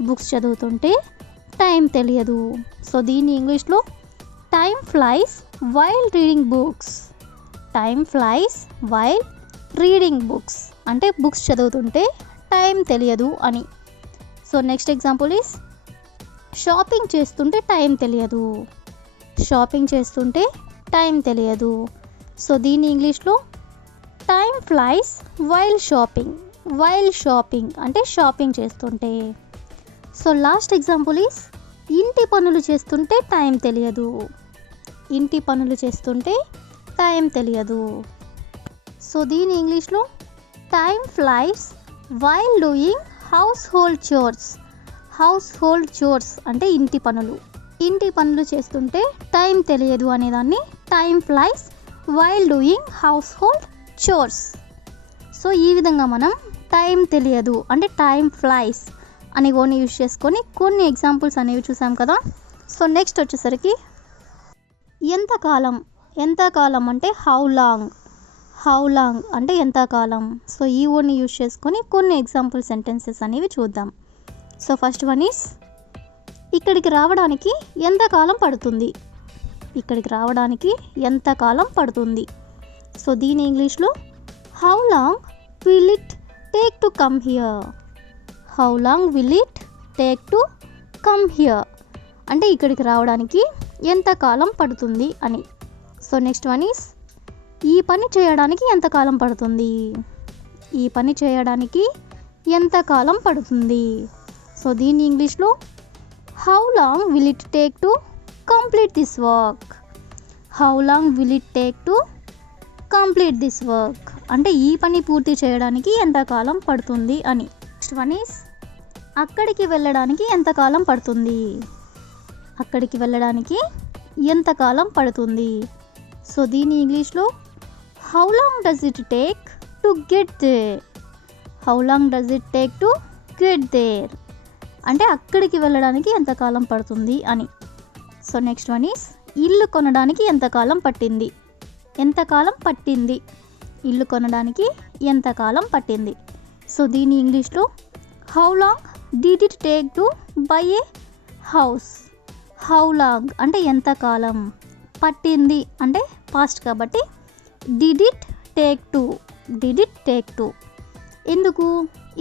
బుక్స్ చదువుతుంటే టైం తెలియదు. సో దీన్ని ఇంగ్లీష్లో time flies while reading books. Time flies while reading books అంటే బుక్స్ చదువుతుంటే టైం తెలియదు అని. So next example is shopping చేస్తుంటే టైం తెలియదు. షాపింగ్ చేస్తుంటే టైం తెలియదు. సో దీని ఇంగ్లీష్లో time flies while shopping. While shopping అంటే షాపింగ్ చేస్తుంటే. సో లాస్ట్ ఎగ్జాంపుల్ ఈస్ ఇంటి పనులు చేస్తుంటే టైం తెలియదు. ఇంటి పనులు చేస్తుంటే టైం తెలియదు. సో దీని ఇంగ్లీష్లో time flies while doing house hold chores. House hold chores అంటే ఇంటి పనులు. ఇంటి పనులు చేస్తుంటే టైం తెలియదు అనేదాన్ని time flies while doing house hold chores. So ఈ విధంగా మనం టైం తెలియదు అంటే టైం ఫ్లైస్ అని కొన్ని యూజ్ చేసుకొని కొన్ని ఎగ్జాంపుల్స్ అనేవి చూసాం కదా. సో నెక్స్ట్ వచ్చేసరికి ఎంతకాలం. ఎంతకాలం అంటే హౌ లాంగ్. హౌ లాంగ్ అంటే ఎంతకాలం. సో ఈ వర్డ్ని యూజ్ చేసుకొని కొన్ని ఎగ్జాంపుల్ సెంటెన్సెస్ అనేవి చూద్దాం. సో ఫస్ట్ వన్ ఈస్ ఇక్కడికి రావడానికి ఎంతకాలం పడుతుంది. ఇక్కడికి రావడానికి ఎంతకాలం పడుతుంది. సో దీని ఇంగ్లీష్లో how long will it take to come here. How long will it take to come here అంటే ఇక్కడికి రావడానికి ఎంతకాలం పడుతుంది అని. సో నెక్స్ట్ వన్ ఈస్ ఈ పని చేయడానికి ఎంతకాలం పడుతుంది. ఈ పని చేయడానికి ఎంతకాలం పడుతుంది. సో దీని ఇంగ్లీష్లో how long will it take to complete this work. How long will it take to complete this work అంటే ఈ పని పూర్తి చేయడానికి ఎంతకాలం పడుతుంది అని. నెక్స్ట్ వన్ ఈస్ అక్కడికి వెళ్ళడానికి ఎంతకాలం పడుతుంది. అక్కడికి వెళ్ళడానికి ఎంతకాలం పడుతుంది. సో దీని ఇంగ్లీష్లో how long does it take to get there. How long does it take to get there అంటే అక్కడికి వెళ్ళడానికి ఎంతకాలం పడుతుంది అని. సో నెక్స్ట్ వన్ ఈస్ ఇల్లు కొనడానికి ఎంతకాలం పట్టింది. ఎంతకాలం పట్టింది. ఇల్లు కొనడానికి ఎంతకాలం పట్టింది. సో దీని ఇంగ్లీష్లో how long did it take to buy A house. How long అంటే ఎంతకాలం, పట్టింది అంటే పాస్ట్ కాబట్టి did it take to. Did it take to ఎందుకు,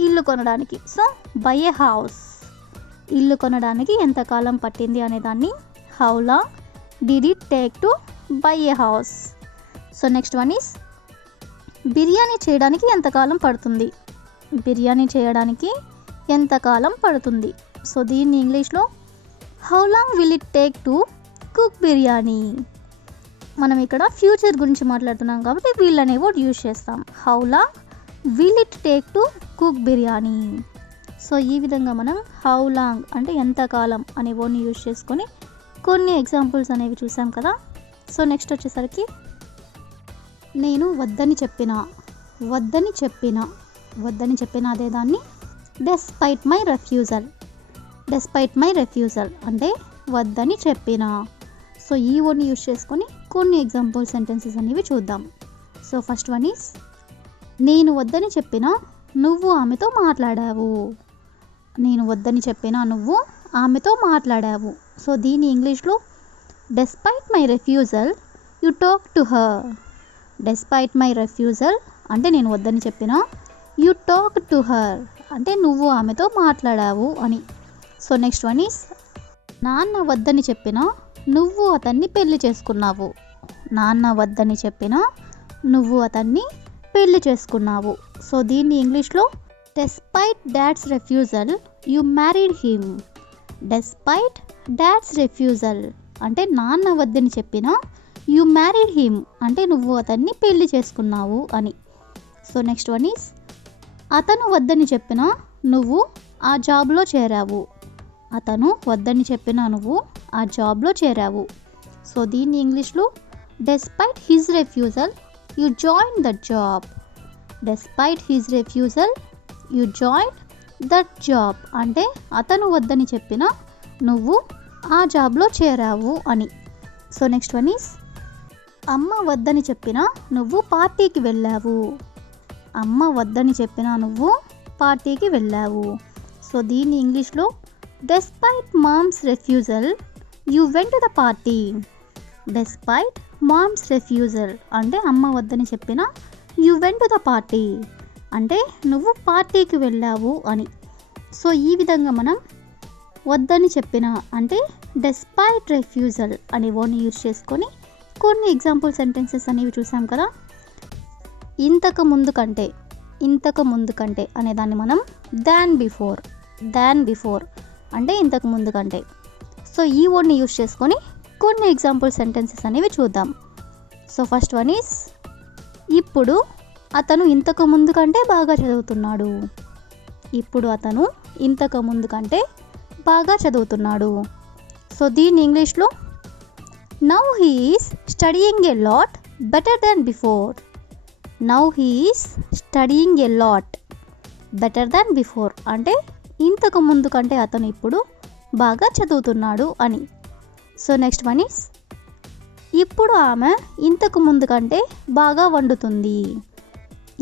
ఇల్లు కొనడానికి. సో బై ఏ హౌస్ ఇల్లు కొనడానికి ఎంతకాలం పట్టింది అనేదాన్ని how long did it take to buy A house. So next one is biryani చేయడానికి ఎంతకాలం పడుతుంది. బిర్యానీ చేయడానికి ఎంతకాలం పడుతుంది. సో దీన్ని ఇంగ్లీష్లో how long will it take to cook biryani. మనం ఇక్కడ ఫ్యూచర్ గురించి మాట్లాడుతున్నాం కాబట్టి విల్ అనే వర్డ్ యూజ్ చేస్తాం. How long will it take to cook biryani. So ఈ విధంగా మనం హౌ లాంగ్ అంటే ఎంతకాలం అనే వర్డ్ని యూజ్ చేసుకొని కొన్ని ఎగ్జాంపుల్స్ అనేవి చూసాం కదా. సో నెక్స్ట్ వచ్చేసరికి నేను వద్దని చెప్పిన. వద్దని చెప్పిన. వద్దని చెప్పిన అదే దాన్ని despite my refusal. Despite my refusal అంటే వద్దని చెప్పిన. సో ఈ వర్డ్ని యూజ్ చేసుకొని కొన్ని ఎగ్జాంపుల్ సెంటెన్సెస్ అనేవి చూద్దాం. సో ఫస్ట్ వన్ ఈస్ నేను వద్దని చెప్పినా నువ్వు ఆమెతో మాట్లాడావు. నేను వద్దని చెప్పినా నువ్వు ఆమెతో మాట్లాడావు. సో దీని ఇంగ్లీష్లో despite my refusal you talk to her. Despite my refusal అంటే నేను వద్దని చెప్పినా యు టాక్ టు హర్ అంటే నువ్వు ఆమెతో మాట్లాడావు అని. సో నెక్స్ట్ వన్ ఈస్ నాన్న వద్దని చెప్పినా నువ్వు అతన్ని పెళ్లి చేసుకున్నావు. నాన్న వద్దని చెప్పినా నువ్వు అతన్ని పెళ్లి చేసుకున్నావు. సో దీన్ని ఇంగ్లీష్లో despite dad's refusal you married him. Despite dad's refusal అంటే నాన్న వద్దని చెప్పినా యు మ్యారీడ్ హిమ్ అంటే నువ్వు అతన్ని పెళ్లి చేసుకున్నావు అని. సో నెక్స్ట్ వన్ ఈస్ అతను వద్దని చెప్పినా నువ్వు ఆ జాబ్లో చేరావు. అతను వద్దని చెప్పినా నువ్వు ఆ జాబ్లో చేరావు. సో దీన్ని ఇంగ్లీష్లో despite his refusal you join that job. Despite his refusal you join that job అంటే అతను వద్దని చెప్పినా నువ్వు ఆ జాబ్లో చేరావు అని. సో నెక్స్ట్ వన్ ఈస్ అమ్మ వద్దని చెప్పినా నువ్వు పార్టీకి వెళ్ళావు. అమ్మ వద్దని చెప్పినా నువ్వు పార్టీకి వెళ్ళావు. సో దీన్ని ఇంగ్లీష్లో despite mom's refusal you went to the party. Despite mom's refusal అంటే అమ్మ వద్దని చెప్పినా you went to the party అంటే నువ్వు పార్టీకి వెళ్ళావు అని. సో ఈ విధంగా మనం వద్దని చెప్పిన అంటే డెస్పైట్ రిఫ్యూజల్ అనే వర్డ్ని యూజ్ చేసుకొని కొన్ని ఎగ్జాంపుల్ సెంటెన్సెస్ అనేవి చూసాం కదా. ఇంతకు ముందు కంటే అనే దాన్ని మనం దాన్ బిఫోర్ అంటే ఇంతకు ముందు కంటే. సో ఈ వర్డ్ని యూజ్ చేసుకొని కొన్ని ఎగ్జాంపుల్ సెంటెన్సెస్ అనేవి చూద్దాం. సో ఫస్ట్ వన్ ఈజ్ ఇప్పుడు అతను ఇంతకు ముందు కంటే బాగా చదువుతున్నాడు. ఇప్పుడు అతను ఇంతకు ముందు కంటే బాగా చదువుతున్నాడు. సో దీని ఇంగ్లీష్లో now he is studying a lot better than before. Now he is studying a lot better than before అంటే ఇంతకు ముందు కంటే అతను ఇప్పుడు బాగా చదువుతున్నాడు అని. సో నెక్స్ట్ వన్ ఈస్ ఇప్పుడు ఆమె ఇంతకు ముందు కంటే బాగా వండుతుంది.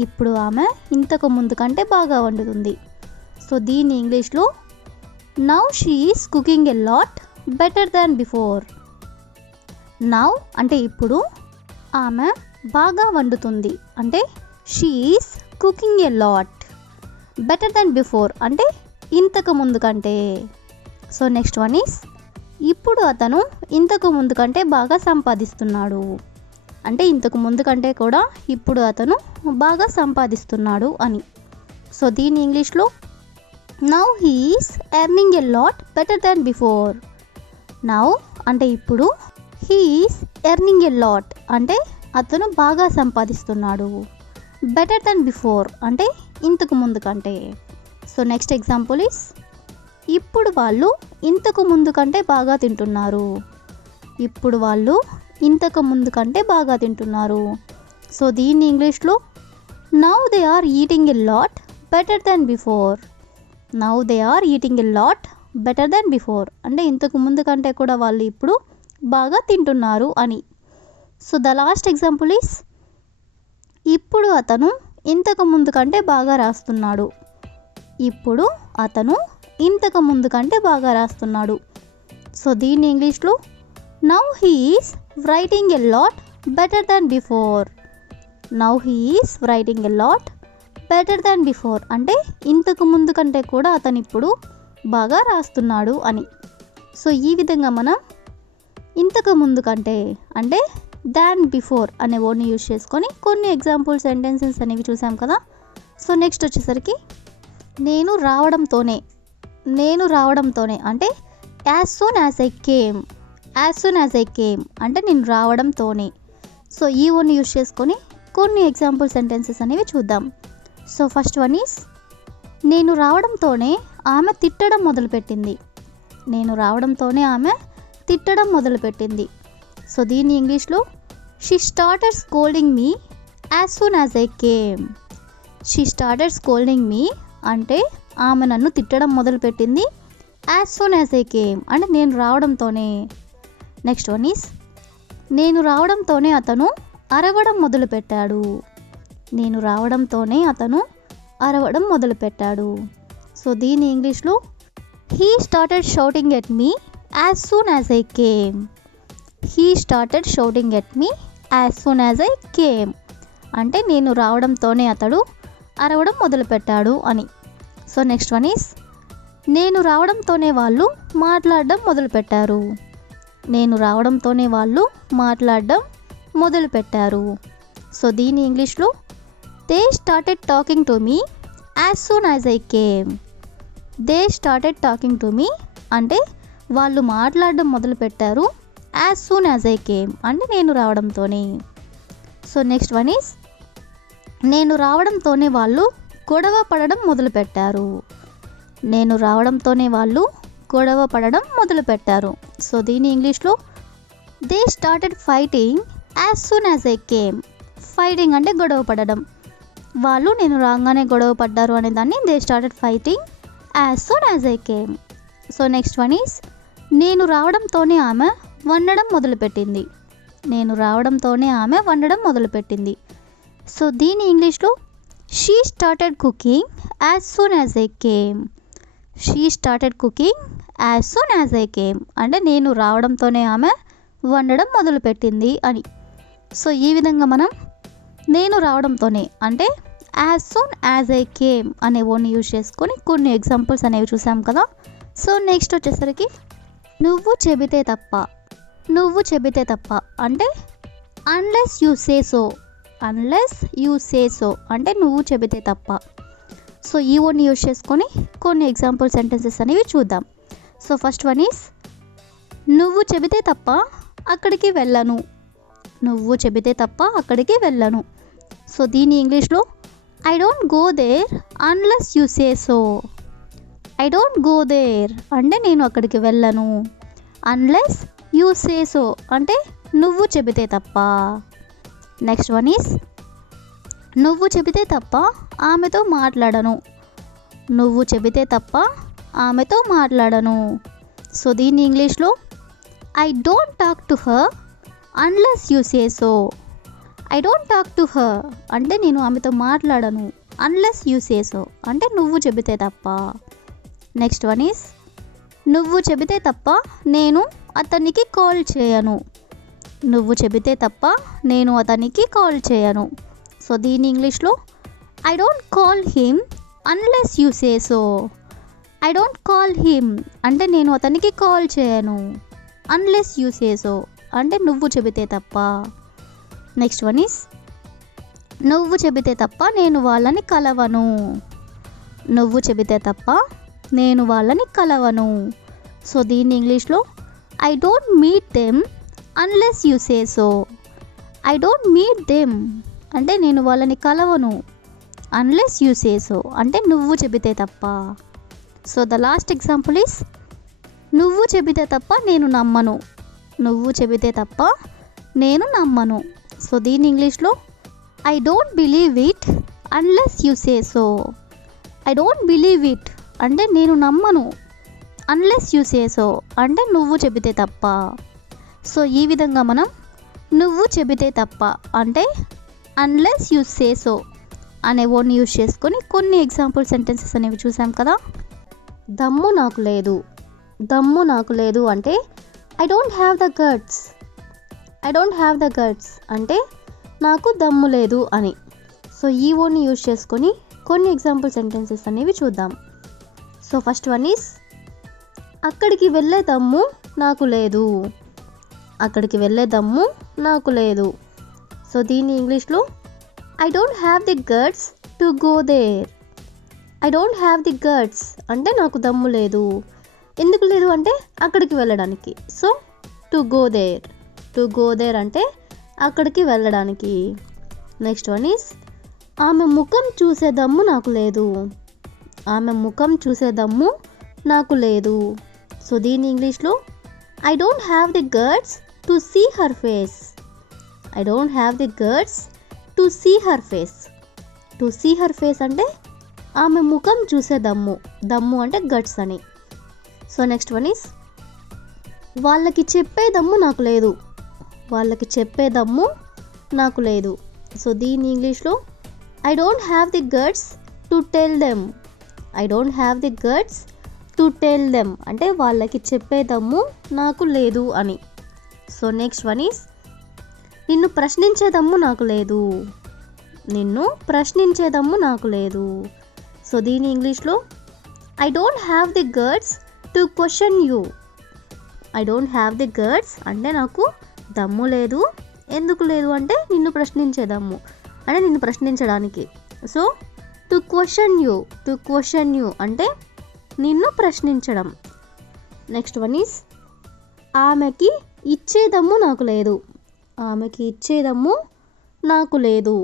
ఇప్పుడు ఆమె ఇంతకు ముందు కంటే బాగా వండుతుంది. సో దీని ఇంగ్లీష్లో now she is cooking a lot better than before. Now అంటే ఇప్పుడు, ఆమె బాగా వండుతుంది అంటే she is cooking a lot. Better than before అంటే ఇంతకు ముందు కంటే. సో నెక్స్ట్ వన్ ఈస్ ఇప్పుడు అతను ఇంతకు ముందు కంటే బాగా సంపాదిస్తున్నాడు అంటే ఇంతకు ముందు కంటే కూడా ఇప్పుడు అతను బాగా సంపాదిస్తున్నాడు అని. సో దీని ఇంగ్లీష్లో now he is earning a lot better than before. Now అంటే ఇప్పుడు, he is earning a lot అంటే అతను బాగా సంపాదిస్తున్నాడు. బెటర్ దాన్ బిఫోర్ అంటే ఇంతకు ముందు కంటే. సో నెక్స్ట్ ఎగ్జాంపుల్ ఈస్ ఇప్పుడు వాళ్ళు ఇంతకు ముందు కంటే బాగా తింటున్నారు. ఇప్పుడు వాళ్ళు ఇంతకు ముందు కంటే బాగా తింటున్నారు. సో దీన్ని ఇంగ్లీష్లో now they are eating a lot better than before. Now they are eating a lot better than before అంటే ఇంతకు ముందు కంటే కూడా వాళ్ళు ఇప్పుడు బాగా తింటున్నారు అని. So the last example is ఇప్పుడు అతను ఇంతకు ముందు కంటే బాగా రాస్తున్నాడు. ఇప్పుడు అతను ఇంతకు ముందు కంటే బాగా రాస్తున్నాడు. సో దీన్ని ఇంగ్లీష్లో now he is writing a lot better than before. Now he is writing a lot better than before అంటే ఇంతకు ముందు కంటే కూడా అతను ఇప్పుడు బాగా రాస్తున్నాడు అని. సో ఈ విధంగా మనం ఇంతకు ముందు కంటే అంటే దాన్ బిఫోర్ అనే వర్డ్ని యూజ్ చేసుకొని కొన్ని ఎగ్జాంపుల్ సెంటెన్సెస్ అనేవి చూసాం కదా. సో నెక్స్ట్ వచ్చేసరికి నేను రావడంతోనే అంటే as soon as I came అంటే నేను రావడంతోనే. సో ఈ వర్డ్ని యూజ్ చేసుకొని కొన్ని ఎగ్జాంపుల్ సెంటెన్సెస్ అనేవి చూద్దాం. సో ఫస్ట్ వన్ ఈస్ నేను రావడంతోనే ఆమె తిట్టడం మొదలుపెట్టింది. నేను రావడంతోనే ఆమె తిట్టడం మొదలుపెట్టింది. సో దీన్ని ఇంగ్లీష్లో she started scolding me as soon as I came. She started scolding me అంటే ఆమె నన్ను తిట్టడం మొదలుపెట్టింది as soon as I came అంటే నేను రావడంతోనే. నెక్స్ట్ వన్ ఈస్ నేను రావడంతోనే అతను అరవడం మొదలుపెట్టాడు. నేను రావడంతోనే అతను అరవడం మొదలుపెట్టాడు. సో దీని ఇంగ్లీష్లో he started shouting at me as soon as I came. He started shouting at me as soon as I came అంటే నేను రావడంతోనే అతడు అరవడం మొదలుపెట్టాడు అని. సో నెక్స్ట్ వన్ ఈస్ నేను రావడంతోనే వాళ్ళు మాట్లాడడం మొదలుపెట్టారు. నేను రావడంతోనే వాళ్ళు మాట్లాడడం మొదలుపెట్టారు. సో దీని ఇంగ్లీష్లో they started talking to me as soon as I came. They started talking to me అంటే వాళ్ళు మాట్లాడడం మొదలుపెట్టారు as soon as I came అంటే నేను రావడంతోనే. సో నెక్స్ట్ వన్ ఈస్ నేను రావడంతోనే వాళ్ళు గొడవ పడడం మొదలుపెట్టారు. నేను రావడంతోనే వాళ్ళు గొడవ పడడం మొదలుపెట్టారు. సో దీని ఇంగ్లీష్లో they started fighting as soon as I came. Fighting అంటే గొడవ పడడం. వాళ్ళు నేను రాగానే గొడవ పడ్డారు అనే దాన్ని they started fighting as soon as I came. So next one is నేను రావడంతోనే ఆమె వండడం మొదలుపెట్టింది. నేను రావడంతోనే ఆమె వండడం మొదలుపెట్టింది. సో దీని ఇంగ్లీష్లో she started cooking as soon as I came. She started cooking as soon as I came అంటే నేను రావడంతోనే ఆమె వండడం మొదలుపెట్టింది అని. సో ఈ విధంగా మనం నేను రావడంతోనే అంటే as soon as I came అనే వర్డ్ని యూజ్ చేసుకొని కొన్ని ఎగ్జాంపుల్స్ అనేవి చూసాం కదా. సో నెక్స్ట్ వచ్చేసరికి నువ్వు చెబితే తప్ప. నువ్వు చెబితే తప్ప అంటే unless you say so. Unless you say so అంటే నువ్వు చెబితే తప్ప. సో ఈ వర్డ్ని యూజ్ చేసుకొని కొన్ని ఎగ్జాంపుల్ సెంటెన్సెస్ అనేవి చూద్దాం. సో ఫస్ట్ వన్ ఈస్ నువ్వు చెబితే తప్ప అక్కడికి వెళ్ళను. నువ్వు చెబితే తప్ప అక్కడికి వెళ్ళను. సో దీని ఇంగ్లీష్లో I don't go there unless you say so. I don't go there అంటే నేను అక్కడికి వెళ్ళను. అన్లెస్ యూ సే సో అంటే నువ్వు చెబితే తప్ప. నెక్స్ట్ వన్ ఈస్ నువ్వు చెబితే తప్ప ఆమెతో మాట్లాడను. నువ్వు చెబితే తప్ప ఆమెతో మాట్లాడను. సో దీని ఇంగ్లీష్లో I don't talk to her unless you say so. I don't talk to her అంటే నేను ఆమెతో మాట్లాడను. అన్లెస్ యూ సే సో అంటే నువ్వు చెబితే తప్ప. నెక్స్ట్ వన్ ఈస్ నువ్వు చెబితే తప్ప నేను అతనికి కాల్ చేయను. నువ్వు చెబితే తప్ప నేను అతనికి కాల్ చేయను. సో దీని ఇంగ్లీష్లో I don't call him unless you say so. I don't call him అంటే నేను అతనికి కాల్ చేయను. అన్లెస్ యూ సే సో అంటే నువ్వు చెబితే తప్ప. నెక్స్ట్ వన్ ఈస్ నువ్వు చెబితే తప్ప నేను వాళ్ళని కలవను. నువ్వు చెబితే తప్ప నేను వాళ్ళని కలవను. సో దీని ఇంగ్లీష్లో I don't meet them unless you say so. I don't meet them అంటే నేను వాళ్ళని కలవను. అన్లెస్ యూ సే సో అంటే నువ్వు చెబితే తప్ప. So the last example is నువ్వు చెబితే తప్ప నేను నమ్మను. నువ్వు చెబితే తప్ప నేను నమ్మను. సో దీని ఇంగ్లీష్లో I don't believe it unless you say so. I don't believe it అంటే నేను నమ్మను. అన్లెస్ యూ సే సో అంటే నువ్వు చెబితే తప్ప. సో ఈ విధంగా మనం నువ్వు చెబితే తప్ప అంటే అన్లెస్ యూ సే సో అనే వర్డ్ని యూజ్ చేసుకొని కొన్ని ఎగ్జాంపుల్ సెంటెన్సెస్ అనేవి చూసాం కదా. దమ్ము నాకు లేదు. దమ్ము నాకు లేదు అంటే I don't have the guts. I don't have the guts అంటే నాకు దమ్ము లేదు అని. సో ఈ వర్డ్ని యూజ్ చేసుకొని కొన్ని ఎగ్జాంపుల్ సెంటెన్సెస్ అనేవి చూద్దాం. సో ఫస్ట్ వన్ ఈస్ అక్కడికి వెళ్ళే దమ్ము నాకు లేదు. అక్కడికి వెళ్ళే దమ్ము నాకు లేదు. సో దీని ఇంగ్లీష్లో I don't have the guts to go there. I don't have the guts అంటే నాకు దమ్ము లేదు. ఎందుకు లేదు అంటే అక్కడికి వెళ్ళడానికి. So to go there. To go there అంటే అక్కడికి వెళ్ళడానికి. నెక్స్ట్ వన్ ఈస్ ఆమె ముఖం చూసే దమ్ము నాకు లేదు. ఆమె ముఖం చూసే దమ్ము నాకు లేదు. సో దీని ఇంగ్లీష్లో I don't have the guts to see her face. I don't have the guts to see her face. To see her face అంటే ఆమె ముఖం చూసే దమ్ము. దమ్ము అంటే గట్స్ అని. సో నెక్స్ట్ వన్ ఈస్ వాళ్ళకి చెప్పే దమ్ము నాకు లేదు. వాళ్ళకి చెప్పే దమ్ము నాకు లేదు. సో దీని ఇంగ్లీష్లో I don't have the guts to tell them. I don't have the guts to tell them అంటే వాళ్ళకి చెప్పే దమ్ము నాకు లేదు అని. సో నెక్స్ట్ వన్ ఈస్ నిన్ను ప్రశ్నించే దమ్ము నాకు లేదు. నిన్ను ప్రశ్నించే దమ్ము నాకు లేదు. సో దీని ఇంగ్లీష్లో I don't have the guts to question you. I don't have the guts అంటే నాకు దమ్ము లేదు. ఎందుకు లేదు అంటే నిన్ను ప్రశ్నించే దమ్ము అంటే నిన్ను ప్రశ్నించడానికి. So to question you. To question you అంటే నిన్ను ప్రశ్నించడం. నెక్స్ట్ వన్ ఈస్ ఆమెకి ఇచ్చే దమ్ము నాకు లేదు. ఆమెకి ఇచ్చే దమ్ము నాకు లేదు.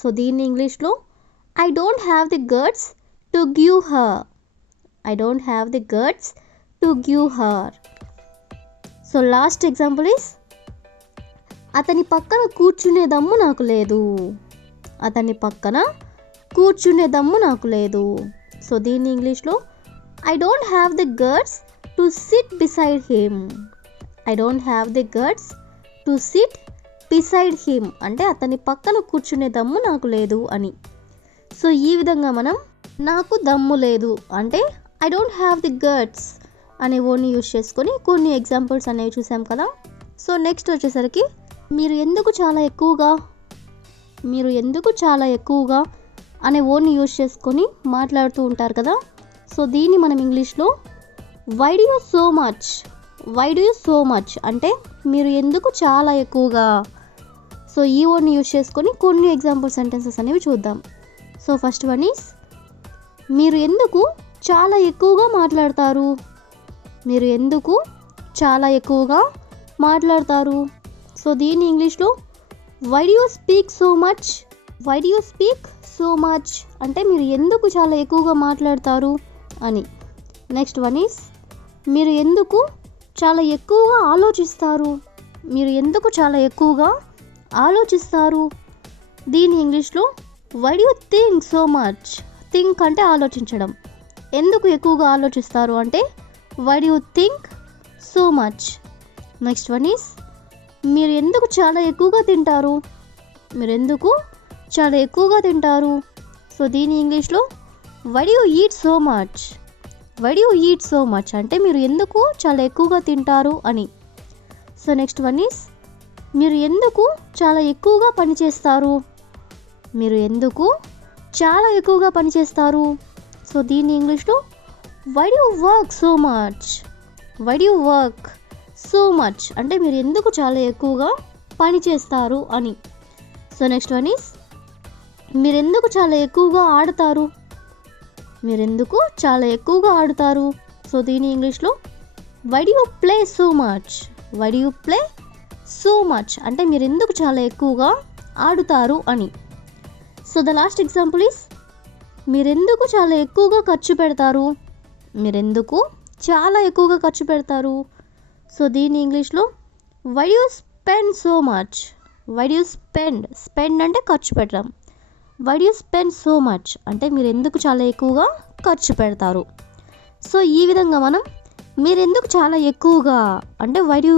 సో దీన్ని ఇంగ్లీష్లో I don't have the guts to give her. I don't have the guts to give her. So last example is అతని పక్కన కూర్చునే దమ్ము నాకు లేదు. అతని పక్కన కూర్చునే దమ్ము నాకు లేదు. సో దీన్ని ఇంగ్లీష్లో I don't have the guts to SIT beside him. I don't have the guts to SIT beside him అంటే అతని పక్కన కూర్చునే దమ్ము నాకు లేదు అని. సో ఈ విధంగా మనం నాకు దమ్ము లేదు అంటే I don't have the guts అనే వర్డ్ని యూజ్ చేసుకొని కొన్ని ఎగ్జాంపుల్స్ అనేవి చూసాం కదా. సో నెక్స్ట్ వచ్చేసరికి మీరు ఎందుకు చాలా ఎక్కువగా అనే వర్డ్ని యూజ్ చేసుకొని మాట్లాడుతూ ఉంటారు కదా. సో దీన్ని మనం ఇంగ్లీష్లో why do you so much, why do you so much అంటే మీరు ఎందుకు చాలా ఎక్కువగా. సో ఈ వర్డ్ని యూజ్ చేసుకొని కొన్ని ఎగ్జాంపుల్ సెంటెన్సెస్ అనేవి చూద్దాం. సో ఫస్ట్ వన్ ఈస్ మీరు ఎందుకు చాలా ఎక్కువగా మాట్లాడతారు, మీరు ఎందుకు చాలా ఎక్కువగా మాట్లాడతారు. సో దీన్ని ఇంగ్లీష్లో why do you speak so much, why do you speak so much అంటే మీరు ఎందుకు చాలా ఎక్కువగా మాట్లాడతారు అని. నెక్స్ట్ వన్ ఈస్ మీరు ఎందుకు చాలా ఎక్కువగా ఆలోచిస్తారు, మీరు ఎందుకు చాలా ఎక్కువగా ఆలోచిస్తారు. దీని ఇంగ్లీష్లో why do you think so much, think అంటే ఆలోచించడం, ఎందుకు ఎక్కువగా ఆలోచిస్తారు అంటే why do you think so much. Next one is మీరు ఎందుకు చాలా ఎక్కువగా తింటారు, మీరు ఎందుకు చాలా ఎక్కువగా తింటారు. సో దీని ఇంగ్లీష్లో why do you eat so much, why do you eat so much అంటే మీరు ఎందుకు చాలా ఎక్కువగా తింటారు అని. సో నెక్స్ట్ వన్ ఈస్ మీరు ఎందుకు చాలా ఎక్కువగా పనిచేస్తారు, మీరు ఎందుకు చాలా ఎక్కువగా పనిచేస్తారు. సో దీన్ని ఇంగ్లీష్లో why do you work so much, why do you work so much అంటే మీరు ఎందుకు చాలా ఎక్కువగా పని చేస్తారు అని. సో నెక్స్ట్ వన్ ఈస్ మీరు ఎందుకు చాలా ఎక్కువగా ఆడతారు, మీరు ఎందుకు చాలా ఎక్కువగా ఆడుతారు. సో దీని ఇంగ్లీష్లో why do you play so much, why do you play so much అంటే మీరు ఎందుకు చాలా ఎక్కువగా ఆడుతారు అని. So the last example is మీరెందుకు చాలా ఎక్కువగా ఖర్చు పెడతారు, మీరెందుకు చాలా ఎక్కువగా ఖర్చు పెడతారు. సో దీని ఇంగ్లీష్లో why do you spend so much, why do you spend, spend అంటే ఖర్చు పెట్టడం, why do you spend so much అంటే మీరు ఎందుకు చాలా ఎక్కువగా ఖర్చు పెడతారు. సో ఈ విధంగా మనం మీరెందుకు చాలా ఎక్కువగా అంటే why do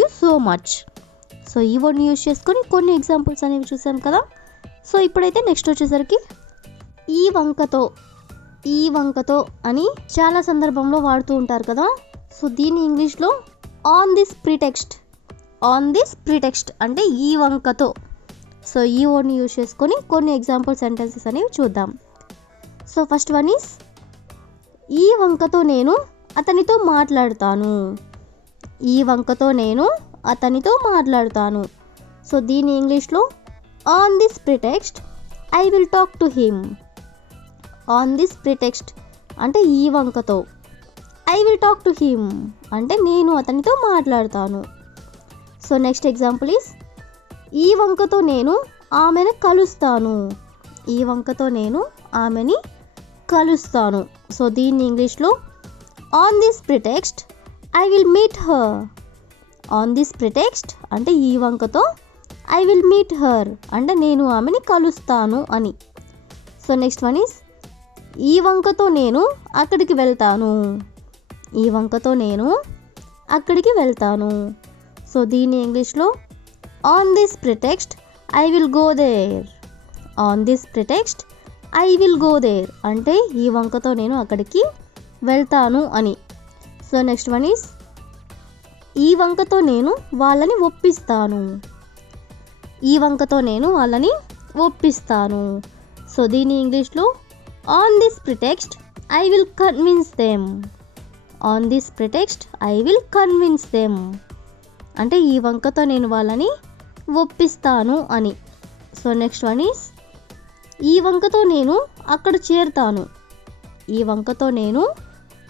you so much. So ఈ వర్డ్ని యూజ్ చేసుకొని కొన్ని ఎగ్జాంపుల్స్ అనేవి చూసాం కదా. సో ఇప్పుడైతే నెక్స్ట్ వచ్చేసరికి ఈ వంకతో, ఈ వంకతో అని చాలా సందర్భంలో వాడుతూ ఉంటారు కదా. సో దీన్ని ఇంగ్లీష్లో on this pretext, on this pretext అంటే ఈ వంకతో. సో ఈ వర్డ్ని యూజ్ చేసుకొని కొన్ని ఎగ్జాంపుల్ సెంటెన్సెస్ అనేవి చూద్దాం. సో ఫస్ట్ వన్ ఈస్ ఈ వంకతో నేను అతనితో మాట్లాడతాను, ఈ వంకతో నేను అతనితో మాట్లాడతాను. సో దీని ఇంగ్లీష్లో on this pretext I will talk to him, on this pretext అంటే ఈ వంకతో, I will talk to him అంటే నేను అతనితో మాట్లాడతాను. సో నెక్స్ట్ ఎగ్జాంపుల్ ఈస్ ఈ వంకతో నేను ఆమెను కలుస్తాను, ఈ వంకతో నేను ఆమెని కలుస్తాను. సో దీన్ని ఇంగ్లీష్లో on this pretext I will meet her, on this pretext అంటే ఈ వంకతో ఐ విల్ మీట్ హర్ అంటే నేను ఆమెని కలుస్తాను అని. సో నెక్స్ట్ వన్ ఈస్ ఈ వంకతో నేను అక్కడికి వెళ్తాను, ఈ వంకతో నేను అక్కడికి వెళ్తాను. సో దీన్ని ఇంగ్లీష్లో on this pretext I will go there, on this pretext I will go there అంటే ఈ వంకతో నేను అక్కడికి వెళ్తాను అని. సో నెక్స్ట్ వన్ ఈస్ ఈ వంకతో నేను వాళ్ళని ఒప్పిస్తాను, ఈ వంకతో నేను వాళ్ళని ఒప్పిస్తాను. సో దీని ఇంగ్లీష్లో on this pretext I will convince them, on this pretext I will convince them అంటే ఈ వంకతో నేను వాళ్ళని ఒప్పిస్తాను అని. సో నెక్స్ట్ వన్ ఈస్ ఈ వంకతో నేను అక్కడ చేరుతాను, ఈ వంకతో నేను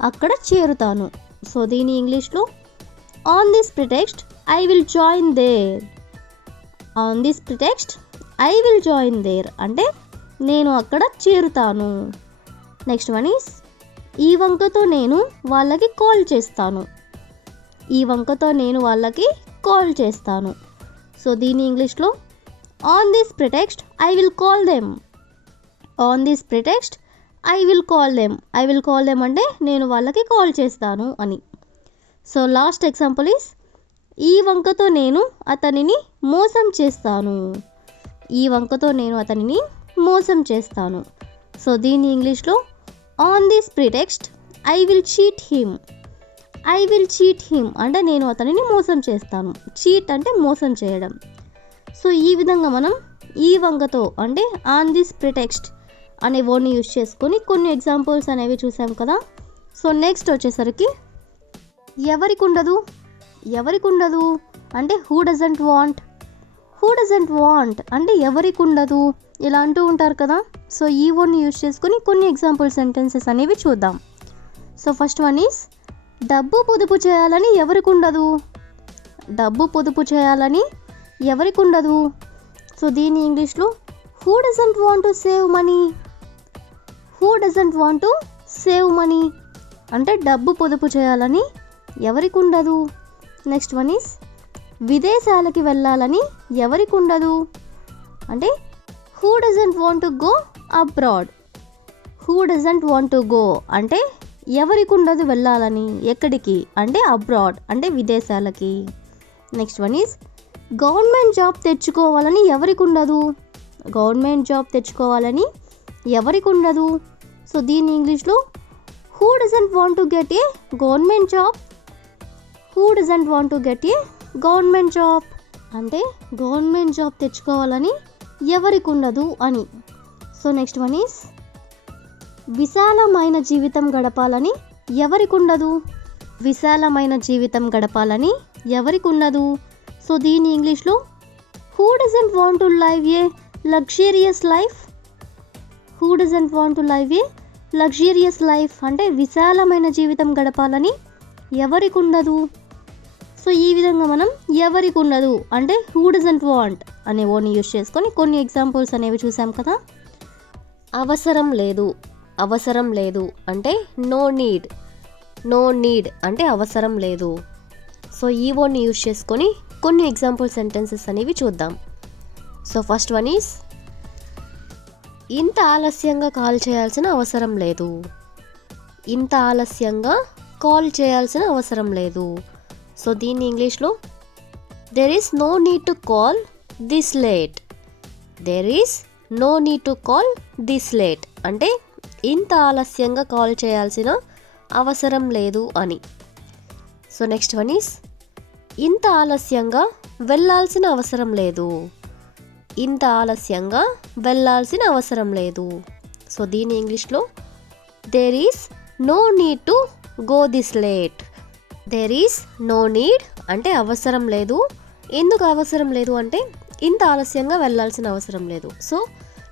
అక్కడ చేరుతాను. సో దీని ఇంగ్లీష్లో on this pretext I will join there, on this pretext I will join there అంటే నేను అక్కడ చేరుతాను. నెక్స్ట్ వన్ ఈస్ ఈ వంకతో నేను వాళ్ళకి కాల్ చేస్తాను, ఈ వంకతో నేను వాళ్ళకి కాల్ చేస్తాను. సో దీని ఇంగ్లీష్లో on this pretext I will call them, on this pretext I will call them, I will call them అంటే నేను వాళ్ళకి కాల్ చేస్తాను అని. సో లాస్ట్ ఎగ్జాంపుల్ ఈస్ ఈ వంకతో నేను అతనిని మోసం చేస్తాను, ఈ వంకతో నేను అతనిని మోసం చేస్తాను. సో దీని ఇంగ్లీష్లో on this pretext I will cheat him, I will cheat him అంటే నేను అతనిని మోసం చేస్తాను, చీట్ అంటే మోసం చేయడం. సో ఈ విధంగా మనం ఈ వంకతో అంటే ఆన్ దిస్ ప్రిటెక్స్ట్ అనే వర్డ్ని యూజ్ చేసుకొని కొన్ని ఎగ్జాంపుల్స్ అనేవి చూసాం కదా. సో నెక్స్ట్ వచ్చేసరికి ఎవరికి ఉండదు, ఎవరికి ఉండదు అంటే who doesn't want, who doesn't want అంటే ఎవరికి ఉండదు ఇలా అంటూ ఉంటారు కదా. సో ఈ వర్డ్ని యూజ్ చేసుకొని కొన్ని ఎగ్జాంపుల్ సెంటెన్సెస్ అనేవి చూద్దాం. సో ఫస్ట్ వన్ ఈస్ డబ్బు పొదుపు చేయాలని ఎవరికి ఉండదు, డబ్బు పొదుపు చేయాలని ఎవరికి ఉండదు. సో దీని ఇంగ్లీష్లో who doesn't want to save money, who doesn't want to save money అంటే డబ్బు పొదుపు చేయాలని ఎవరికి ఉండదు. నెక్స్ట్ వన్ ఈస్ విదేశాలకి వెళ్ళాలని ఎవరికి ఉండదు అంటే who doesn't want to go abroad, who doesn't want to go అంటే ఎవరికి ఉండదు వెళ్ళాలని, ఎక్కడికి అంటే అబ్రాడ్ అంటే విదేశాలకి. Next one is government job తెచ్చుకోవాలని ఎవరికి ఉండదు, గవర్నమెంట్ జాబ్ తెచ్చుకోవాలని ఎవరికి ఉండదు. సో దీని ఇంగ్లీష్లో who doesn't want to get a government job, who doesn't want to get a government job అంటే గవర్నమెంట్ జాబ్ తెచ్చుకోవాలని ఎవరికి ఉండదు అని. సో నెక్స్ట్ వన్ ఈస్ విశాలమైన జీవితం గడపాలని ఎవరికి ఉండదు, విశాలమైన జీవితం గడపాలని ఎవరికి ఉండదు. సో దీని ఇంగ్లీష్లో who doesn't want to live A luxurious life, who doesn't want to live A luxurious life అంటే విశాలమైన జీవితం గడపాలని ఎవరికి ఉండదు. సో ఈ విధంగా మనం ఎవరికి ఉండదు అంటే హూ డజంట్ వాంట్ అనే వర్డ్ని యూజ్ చేసుకొని కొన్ని ఎగ్జాంపుల్స్ అనేవి చూసాం కదా. అవసరం లేదు, అవసరం లేదు అంటే నో నీడ్, నో నీడ్ అంటే అవసరం లేదు. సో ఈ వర్డ్ని యూజ్ చేసుకొని కొన్ని ఎగ్జాంపుల్ సెంటెన్సెస్ అనేవి చూద్దాం. సో ఫస్ట్ వన్ ఈస్ ఇంత ఆలస్యంగా కాల్ చేయాల్సిన అవసరం లేదు, ఇంత ఆలస్యంగా కాల్ చేయాల్సిన అవసరం లేదు. సో దీన్ని ఇంగ్లీష్లో there is no need to call this late, there is no need to call this late అంటే ఇంత ఆలస్యంగా కాల్ చేయాల్సిన అవసరం లేదు అని. సో నెక్స్ట్ వన్ ఈస్ ఇంత ఆలస్యంగా వెళ్ళాల్సిన అవసరం లేదు, ఇంత ఆలస్యంగా వెళ్ళాల్సిన అవసరం లేదు. సో దీని ఇంగ్లీష్లో there is no need to go this late, there is no need అంటే అవసరం లేదు, ఎందుకు అవసరం లేదు అంటే ఇంత ఆలస్యంగా వెళ్ళాల్సిన అవసరం లేదు. So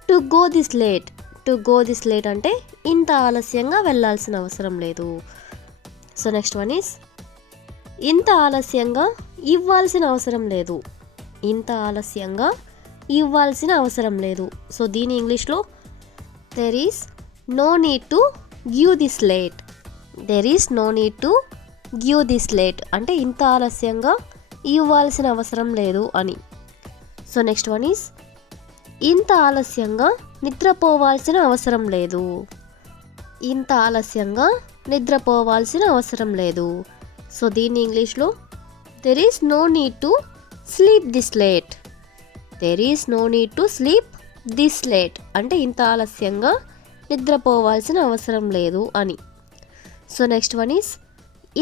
to go this late, to go this late అంటే ఇంత ఆలస్యంగా వెళ్ళాల్సిన అవసరం లేదు. సో నెక్స్ట్ వన్ ఈస్ ఇంత ఆలస్యంగా ఇవ్వాల్సిన అవసరం లేదు, ఇంత ఆలస్యంగా ఇవ్వాల్సిన అవసరం లేదు. సో దీని ఇంగ్లీష్లో there is no need to give this late, there is no need to give this late అంటే ఇంత ఆలస్యంగా ఇవ్వాల్సిన అవసరం లేదు అని. సో నెక్స్ట్ వన్ ఈస్ ఇంత ఆలస్యంగా నిద్రపోవాల్సిన అవసరం లేదు, ఇంత ఆలస్యంగా నిద్రపోవాల్సిన అవసరం లేదు. సో దీన్ని ఇంగ్లీష్లో there is no need to sleep this late, there is no need to sleep this late అంటే ఇంత ఆలస్యంగా నిద్రపోవాల్సిన అవసరం లేదు అని. సో నెక్స్ట్ వన్ ఈస్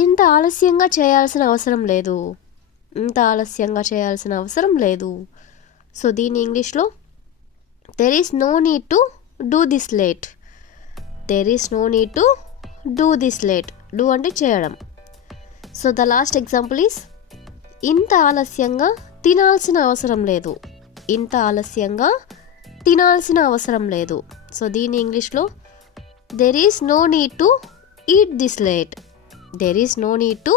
ఇంత ఆలస్యంగా చేయాల్సిన అవసరం లేదు, ఇంత ఆలస్యంగా చేయాల్సిన అవసరం లేదు. సో దీని ఇంగ్లీష్లో there is no need to do this late, there is no need to do this late, do అంటే చేయడం. So the last example is ఇంత ఆలస్యంగా తినాల్సిన అవసరం లేదు, ఇంత ఆలస్యంగా తినాల్సిన అవసరం లేదు. సో దీని ఇంగ్లీష్లో there is no need to eat this late, there is no need to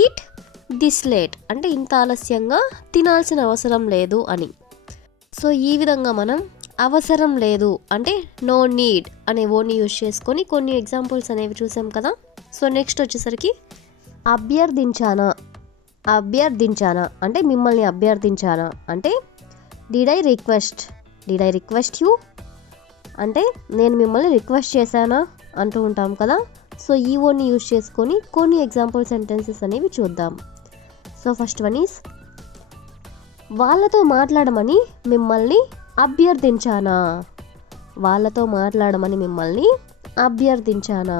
eat this late అంటే ఇంత ఆలస్యంగా తినాల్సిన అవసరం లేదు అని. సో ఈ విధంగా మనం అవసరం లేదు అంటే నో నీడ్ అనే వర్డ్ని యూజ్ చేసుకొని కొన్ని ఎగ్జాంపుల్స్ అనేవి చూసాం కదా. సో నెక్స్ట్ వచ్చేసరికి అభ్యర్థించానా, అభ్యర్థించానా అంటే మిమ్మల్ని అభ్యర్థించానా అంటే డిడ్ ఐ రిక్వెస్ట్ యూ అంటే నేను మిమ్మల్ని రిక్వెస్ట్ చేశానా అంటూ ఉంటాం కదా. సో ఈ వర్డ్ని యూజ్ చేసుకొని కొన్ని ఎగ్జాంపుల్ సెంటెన్సెస్ అనేవి చూద్దాం. సో ఫస్ట్ వన్ ఈస్ వాళ్ళతో మాట్లాడమని మిమ్మల్ని అభ్యర్థించానా, వాళ్ళతో మాట్లాడమని మిమ్మల్ని అభ్యర్థించానా.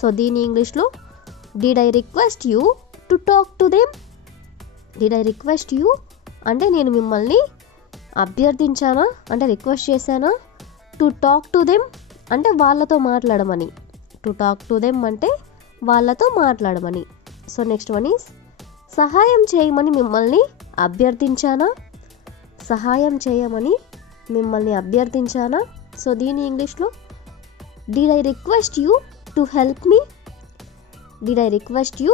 సో దీని ఇంగ్లీష్లో did I request you to talk to them, did I request you అంటే నేను మిమ్మల్ని అభ్యర్థించానా అంటే రిక్వెస్ట్ చేశానా టు టాక్ టు దెమ్ అంటే వాళ్ళతో మాట్లాడమని. టు టాక్ టు దెమ్ అంటే వాళ్ళతో మాట్లాడమని. సో నెక్స్ట్ వన్ ఈస్ సహాయం చేయమని మిమ్మల్ని అభ్యర్థించానా. సహాయం చేయమని మిమ్మల్ని అభ్యర్థించానా. సో దీని ఇంగ్లీష్లో did I request you to help me. Did I request you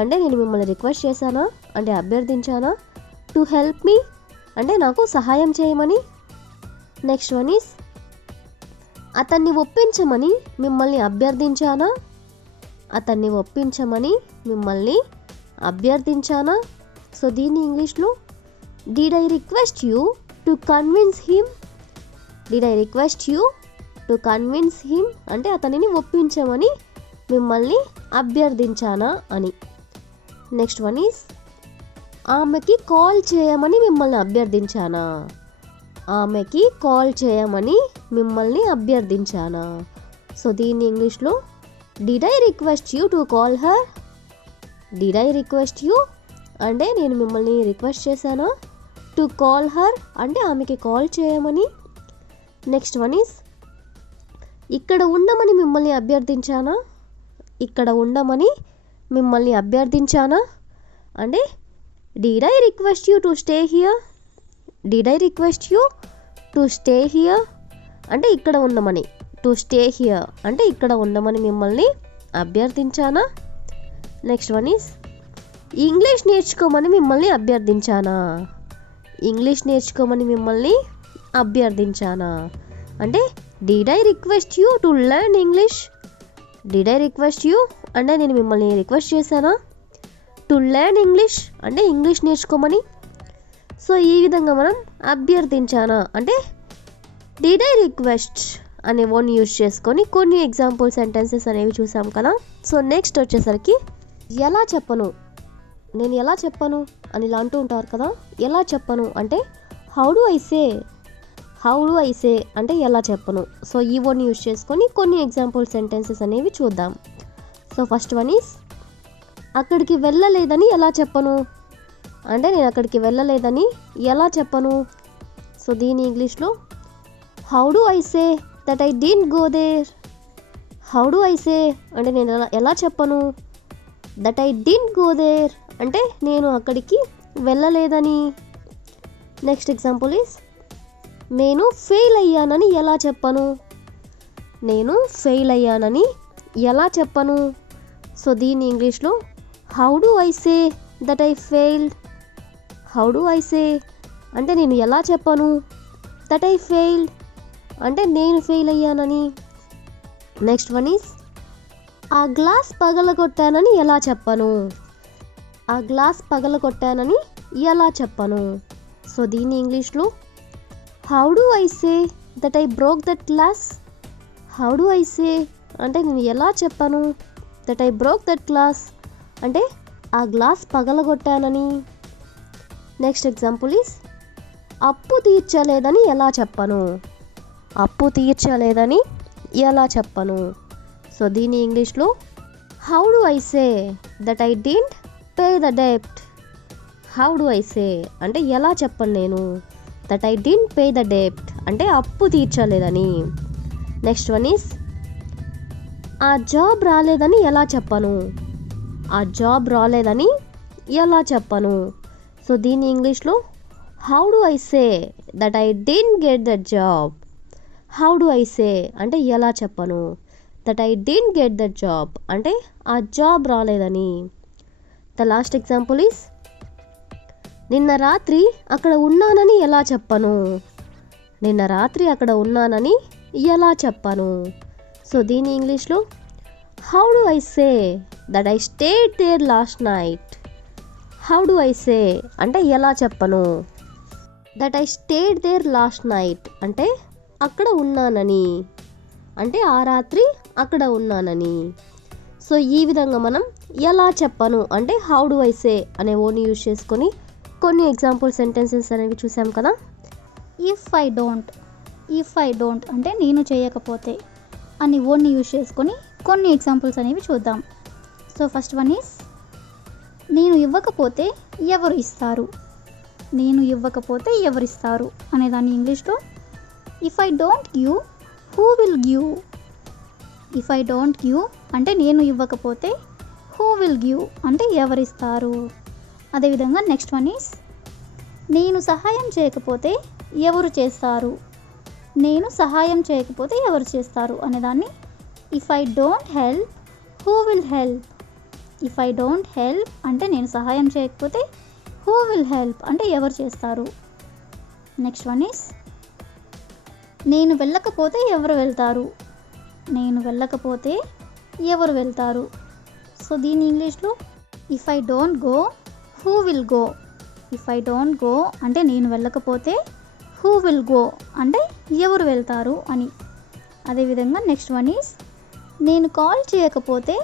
అంటే నేను మిమ్మల్ని రిక్వెస్ట్ చేశానా అంటే అభ్యర్థించానా. టు హెల్ప్ మీ అంటే నాకు సహాయం చేయమని. నెక్స్ట్ వన్ ఈస్ అతన్ని ఒప్పించమని మిమ్మల్ని అభ్యర్థించానా. అతన్ని ఒప్పించమని మిమ్మల్ని అభ్యర్థించానా. సో దీన్ని ఇంగ్లీష్లో did I request you to convince him. Did I request you to convince him అంటే అతనిని ఒప్పించమని మిమ్మల్ని అభ్యర్థించానా అని. నెక్స్ట్ వన్ ఈస్ ఆమెకి కాల్ చేయమని మిమ్మల్ని అభ్యర్థించానా. ఆమెకి కాల్ చేయమని మిమ్మల్ని అభ్యర్థించానా. సో దీన్ని ఇంగ్లీష్లో did I request you to call her. Did I request you అంటే నేను మిమ్మల్ని రిక్వెస్ట్ చేశానా. టు కాల్ హర్ అంటే ఆమెకి కాల్ చేయమని. నెక్స్ట్ వన్ ఈస్ ఇక్కడ ఉండమని మిమ్మల్ని అభ్యర్థించానా. ఇక్కడ ఉండమని మిమ్మల్ని అభ్యర్థించానా అంటే did I request you to stay here. Did I request you to stay here అంటే ఇక్కడ ఉండమని. టు స్టే హియర్ అంటే ఇక్కడ ఉండమని మిమ్మల్ని అభ్యర్థించానా. నెక్స్ట్ వన్ ఈస్ ఇంగ్లీష్ నేర్చుకోమని మిమ్మల్ని అభ్యర్థించానా. ఇంగ్లీష్ నేర్చుకోమని మిమ్మల్ని అభ్యర్థించానా అంటే did I request you to learn English. Did I request you అంటే నేను మిమ్మల్ని రిక్వెస్ట్ చేశానా. టు లెర్న్ ఇంగ్లీష్ అంటే ఇంగ్లీష్ నేర్చుకోమని. సో ఈ విధంగా మనం అభ్యర్థించానా అంటే డిడ్ ఐ రిక్వెస్ట్ అనే వర్డ్ యూజ్ చేసుకొని కొన్ని ఎగ్జాంపుల్ సెంటెన్సెస్ అనేవి చూసాం కదా. సో నెక్స్ట్ వచ్చేసరికి ఎలా చెప్పను, నేను ఎలా చెప్పను అని ఇలా అంటూ ఉంటారు కదా. ఎలా చెప్పను అంటే how do I say. How do I say అంటే ఎలా చెప్పను. సో ఈ వర్డ్ని యూజ్ చేసుకొని కొన్ని ఎగ్జాంపుల్ సెంటెన్సెస్ అనేవి చూద్దాం. సో ఫస్ట్ వన్ ఈస్ అక్కడికి వెళ్ళలేదని ఎలా చెప్పను అంటే నేను అక్కడికి వెళ్ళలేదని ఎలా చెప్పను. సో దీని ఇంగ్లీష్లో how do I say that I didn't go there. How do I say అంటే నేను ఎలా చెప్పను. That I didn't go there అంటే నేను అక్కడికి వెళ్ళలేదని. నెక్స్ట్ ఎగ్జాంపుల్ ఈస్ నేను ఫెయిల్ అయ్యానని ఎలా చెప్పను. నేను ఫెయిల్ అయ్యానని ఎలా చెప్పను. సో దీని ఇంగ్లీష్లో how do I say that I failed. How do I say అంటే నేను ఎలా చెప్పను. దట్ ఐ ఫెయిల్డ్ అంటే నేను ఫెయిల్ అయ్యానని. నెక్స్ట్ వన్ ఈస్ ఆ గ్లాస్ పగలగొట్టానని ఎలా చెప్పను. ఆ గ్లాస్ పగలగొట్టానని ఎలా చెప్పను. సో దీని ఇంగ్లీష్లో how do I say that I broke that glass. How do I say అంటే నేను ఎలా చెప్పను. That I broke that glass అంటే ఆ గ్లాస్ పగలగొట్టానని. నెక్స్ట్ ఎగ్జాంపుల్ ఈస్ అప్పు తీర్చలేదని ఎలా చెప్పను. అప్పు తీర్చలేదని ఎలా చెప్పను. సో దీని ఇంగ్లీష్లో how do I say that I didn't pay the డెబ్ట్. హౌ డు ఐ సే అంటే ఎలా చెప్పను నేను. That I didn't pay the డెబ్ట్ అంటే అప్పు తీర్చలేదని. నెక్స్ట్ వన్ ఈస్ ఆ జాబ్ రాలేదని ఎలా చెప్పను. ఆ జాబ్ రాలేదని ఎలా చెప్పను. సో దీని ఇంగ్లీష్లో how do I say that I didn't get the job. How do I say అంటే ఎలా చెప్పను. That I didn't get the job అంటే ఆ జాబ్ రాలేదని. ద లాస్ట్ ఎగ్జాంపుల్ ఈస్ నిన్న రాత్రి అక్కడ ఉన్నానని ఎలా చెప్పను. నిన్న రాత్రి అక్కడ ఉన్నానని ఎలా చెప్పను. సో దీని ఇంగ్లీష్లో how do I say that I stayed there last night. How do I say అంటే ఎలా చెప్పను. That I stayed there last night అంటే అక్కడ ఉన్నానని అంటే ఆ రాత్రి అక్కడ ఉన్నానని. సో ఈ విధంగా మనం ఎలా చెప్పను అంటే హౌ డు ఐ సే అనే వర్డ్ని యూజ్ చేసుకొని కొన్ని ఎగ్జాంపుల్ సెంటెన్సెస్ అనేవి చూసాం కదా. ఇఫ్ ఐ డోంట్ అంటే నేను చేయకపోతే అని వర్డ్ని యూజ్ చేసుకొని కొన్ని ఎగ్జాంపుల్స్ అనేవి చూద్దాం. సో ఫస్ట్ వన్ ఈస్ నేను ఇవ్వకపోతే ఎవరు ఇస్తారు. నేను ఇవ్వకపోతే ఎవరిస్తారు అనేదాన్ని ఇంగ్లీష్లో if I don't give who will give. If I don't give అంటే నేను ఇవ్వకపోతే హూ విల్ గివ్ అంటే ఎవరిస్తారు. అదేవిధంగా నెక్స్ట్ వన్ ఈస్ నేను సహాయం చేయకపోతే ఎవరు చేస్తారు. నేను సహాయం చేయకపోతే ఎవరు చేస్తారు అనేదాన్ని if I don't help who will help. If I don't help అంటే నేను సహాయం చేయకపోతే హూ విల్ హెల్ప్ అంటే ఎవరు చేస్తారు. నెక్స్ట్ వన్ ఈస్ నేను వెళ్ళకపోతే ఎవరు వెళ్తారు. నేను వెళ్ళకపోతే ఎవరు వెళ్తారు. సో దీని ఇంగ్లీష్లో if I don't go who will go. If I don't go అంటే నేను వెళ్ళకపోతే హూ విల్ గో అంటే ఎవరు వెళ్తారు అని. అదేవిధంగా నెక్స్ట్ వన్ ఈస్ నేను కాల్ చేయకపోతే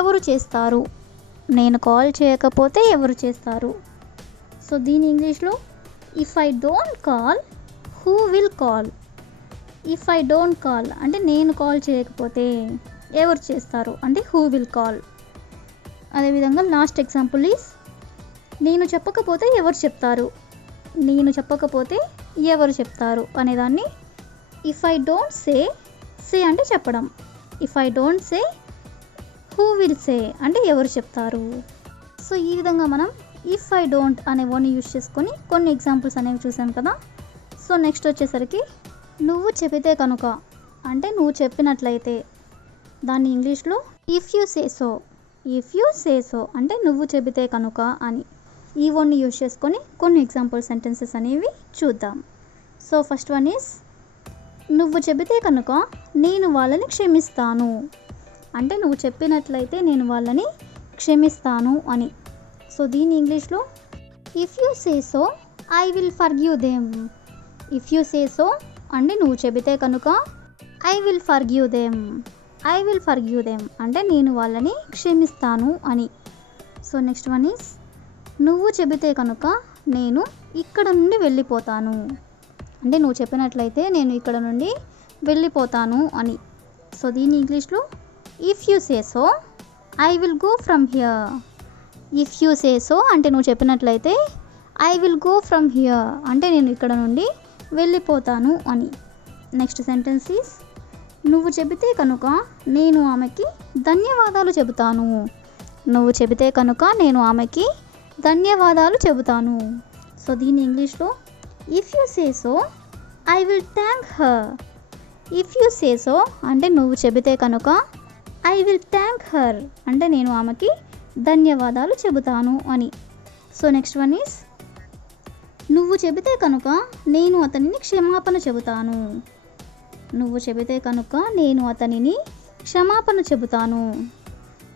ఎవరు చేస్తారు. నేను కాల్ చేయకపోతే ఎవరు చేస్తారు. సో దీని ఇంగ్లీష్లో if I don't call who will call. If I don't call అంటే నేను కాల్ చేయకపోతే ఎవరు చేస్తారు అంటే హూ విల్ కాల్. అదేవిధంగా లాస్ట్ ఎగ్జాంపుల్ ఈస్ నేను చెప్పకపోతే ఎవరు చెప్తారు. నేను చెప్పకపోతే ఎవరు చెప్తారు అనేదాన్ని ఇఫ్ ఐ డోంట్ సే, సే అంటే చెప్పడం. If I don't say who will say అంటే ఎవరు చెప్తారు. సో ఈ విధంగా మనం ఇఫ్ ఐ డోంట్ అనే వర్డ్ని యూజ్ చేసుకొని కొన్ని ఎగ్జాంపుల్స్ అనేవి చూసాం కదా. సో నెక్స్ట్ వచ్చేసరికి నువ్వు చెబితే కనుక అంటే నువ్వు చెప్పినట్లయితే దాన్ని ఇంగ్లీష్లో if you say so. If you say so అంటే నువ్వు చెబితే కనుక అని. ఈ వర్డ్ని యూజ్ చేసుకొని కొన్ని ఎగ్జాంపుల్ సెంటెన్సెస్ అనేవి చూద్దాం. సో ఫస్ట్ వన్ ఈస్ నువ్వు చెబితే కనుక నేను వాళ్ళని క్షమిస్తాను. అంటే నువ్వు చెప్పినట్లయితే నేను వాళ్ళని క్షమిస్తాను అని. సో దీని ఇంగ్లీష్లో if you say so I will forgive them. If you say so అంటే నువ్వు చెబితే కనుక I will forgive them. I will forgive them అంటే నేను వాళ్ళని క్షమిస్తాను అని. సో నెక్స్ట్ వన్ ఈస్ నువ్వు చెబితే కనుక నేను ఇక్కడ నుండి వెళ్ళిపోతాను. అంటే నువ్వు చెప్పినట్లయితే నేను ఇక్కడ నుండి వెళ్ళిపోతాను అని. సో దీని ఇంగ్లీష్లో if you say so I will go from here. If you say so అంటే నువ్వు చెప్పినట్లయితే I will go from here అంటే నేను ఇక్కడ నుండి వెళ్ళిపోతాను అని. నెక్స్ట్ సెంటెన్స్ ఈస్ నువ్వు చెబితే కనుక నేను ఆమెకి ధన్యవాదాలు చెబుతాను. నువ్వు చెబితే కనుక నేను ఆమెకి ధన్యవాదాలు చెబుతాను. సో దీని ఇంగ్లీష్లో if you say so I will thank her. If you say so అంటే నువ్వు చెబితే కనుక ఐ విల్ థ్యాంక్ హర్ అంటే నేను ఆమెకి ధన్యవాదాలు చెబుతాను అని. సో నెక్స్ట్ వన్ ఈస్ నువ్వు చెబితే కనుక నేను అతనిని క్షమాపణ చెబుతాను. నువ్వు చెబితే కనుక నేను అతనిని క్షమాపణ చెబుతాను.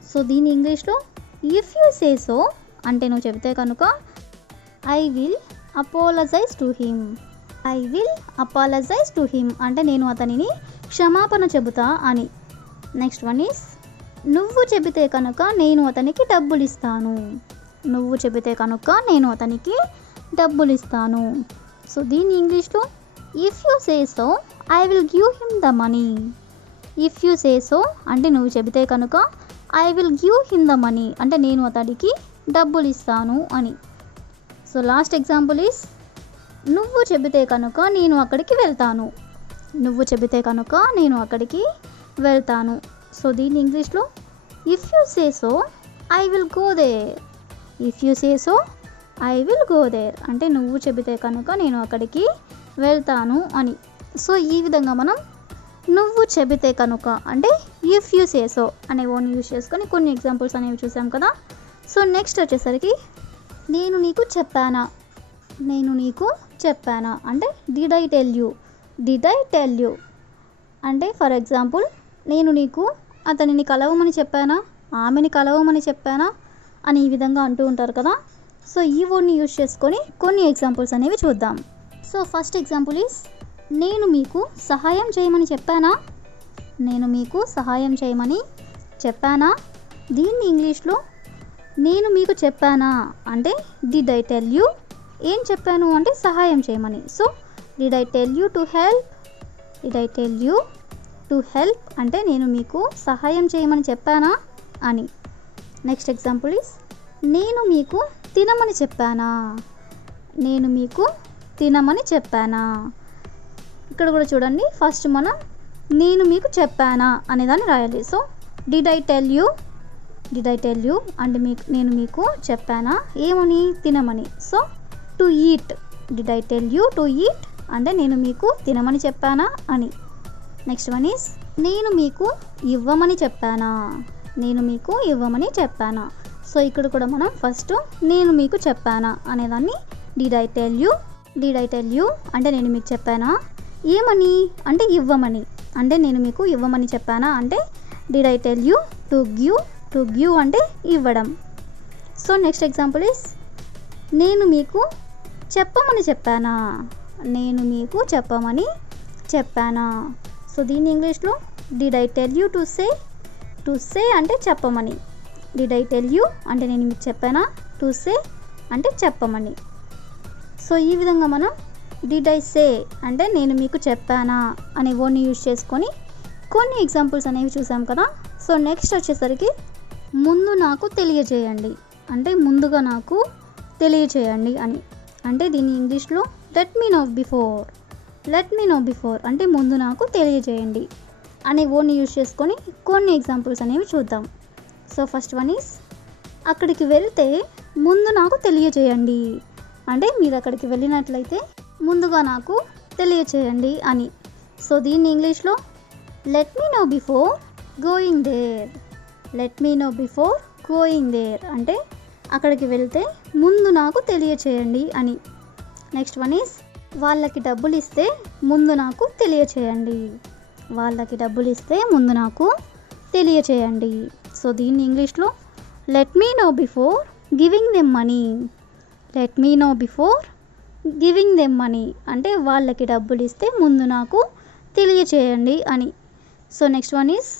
సో దీని ఇంగ్లీష్లో ఇఫ్ యూ సే సో అంటే నువ్వు చెబితే కనుక I will apologise to him. I will apologise to him అంటే నేను అతనిని క్షమాపణ చెబుతా అని. నెక్స్ట్ వన్ ఈస్ నువ్వు చెబితే కనుక నేను అతనికి డబ్బులు ఇస్తాను. నువ్వు చెబితే కనుక నేను అతనికి డబ్బులు ఇస్తాను. సో దీని ఇంగ్లీష్లో if you say so I will give him the money. If you say so అంటే నువ్వు చెబితే కనుక I will give him the money అంటే నేను అతడికి డబ్బులు ఇస్తాను అని. సో లాస్ట్ ఎగ్జాంపుల్ ఈస్ నువ్వు చెబితే కనుక నేను అక్కడికి వెళ్తాను. నువ్వు చెబితే కనుక నేను అక్కడికి వెళ్తాను. సో దీని ఇంగ్లీష్లో if you say so I will go there. If you say so I will go there అంటే నువ్వు చెబితే కనుక నేను అక్కడికి వెళ్తాను అని. సో ఈ విధంగా మనం నువ్వు చెబితే కనుక అంటే ఇఫ్ యూ సే సో అనే వర్డ్ని యూజ్ చేసుకొని కొన్ని ఎగ్జాంపుల్స్ అనేవి చూసాం కదా. సో నెక్స్ట్ వచ్చేసరికి నేను నీకు చెప్పానా. నేను నీకు చెప్పానా అంటే did I tell you. Did I tell you అంటే ఫర్ ఎగ్జాంపుల్ నేను నీకు అతనిని కలవమని చెప్పానా, ఆమెని కలవమని చెప్పానా అని ఈ విధంగా అంటూ ఉంటారు కదా. సో ఈ వర్డ్ని యూజ్ చేసుకొని కొన్ని ఎగ్జాంపుల్స్ అనేవి చూద్దాం. సో ఫస్ట్ ఎగ్జాంపుల్ ఈస్ నేను మీకు సహాయం చేయమని చెప్పానా. నేను మీకు సహాయం చేయమని చెప్పానా. దీన్ని ఇంగ్లీష్లో నేను మీకు చెప్పానా అంటే డిడ్ ఐ టెల్ యూ. ఏం చెప్పాను అంటే సహాయం చేయమని. So did I tell you to help. Did I tell you to help అంటే నేను మీకు సహాయం చేయమని చెప్పానా అని. నెక్స్ట్ ఎగ్జాంపుల్ ఈస్ నేను మీకు తినమని చెప్పానా. నేను మీకు తినమని చెప్పానా. ఇక్కడ కూడా చూడండి, ఫస్ట్ మనం నేను మీకు చెప్పానా అనేదాన్ని రాయాలి. So did I tell you అంటే నేను మీకు చెప్పానా ఏమని, తినమని. So to eat, did I tell you to eat అంటే నేను మీకు తినమని చెప్పానా అని. నెక్స్ట్ వన్ ఈస్ నేను మీకు ఇవ్వమని చెప్పానా. సో ఇక్కడ కూడా మనం ఫస్ట్ నేను మీకు చెప్పానా అనేదాన్ని డిడ్ ఐ టెల్ యూ అంటే నేను మీకు చెప్పానా, ఏమని అంటే ఇవ్వమని, అంటే నేను మీకు ఇవ్వమని చెప్పానా అంటే did I tell you to give అంటే ఇవ్వడం. సో నెక్స్ట్ ఎగ్జాంపుల్ ఈస్ నేను మీకు చెప్పమని చెప్పానా. సో దీన్ని ఇంగ్లీష్లో did I tell you to say అంటే చెప్పమని, డిడ్ ఐ టెల్ యూ అంటే నేను మీకు చెప్పానా, టు సే అంటే చెప్పమని. సో ఈ విధంగా మనం డిడ్ ఐ సే అంటే నేను మీకు చెప్పానా అనే వర్డ్ని యూజ్ చేసుకొని కొన్ని ఎగ్జాంపుల్స్ అనేవి చూసాం కదా. సో నెక్స్ట్ వచ్చేసరికి ముందు నాకు తెలియజేయండి అంటే ముందుగా నాకు తెలియజేయండి అని. అంటే దీన్ని ఇంగ్లీష్లో లెట్ మీ నో బిఫోర్ అంటే ముందు నాకు తెలియజేయండి అనే వర్డ్ని యూజ్ చేసుకొని కొన్ని ఎగ్జాంపుల్స్ అనేవి చూద్దాం. సో ఫస్ట్ వన్ ఈస్ అక్కడికి వెళ్తే ముందు నాకు తెలియజేయండి అంటే మీరు అక్కడికి వెళ్ళినట్లయితే ముందుగా నాకు తెలియచేయండి అని. సో దీన్ని ఇంగ్లీష్లో let me know before going there అంటే అక్కడికి వెళ్తే ముందు నాకు తెలియచేయండి అని. నెక్స్ట్ వన్ ఈస్ వాళ్ళకి డబ్బులు ఇస్తే ముందు నాకు తెలియచేయండి. సో దీన్ని ఇంగ్లీష్లో let me know before giving them money అంటే వాళ్ళకి డబ్బులు ఇస్తే ముందు నాకు తెలియచేయండి అని. సో నెక్స్ట్ వన్ ఈస్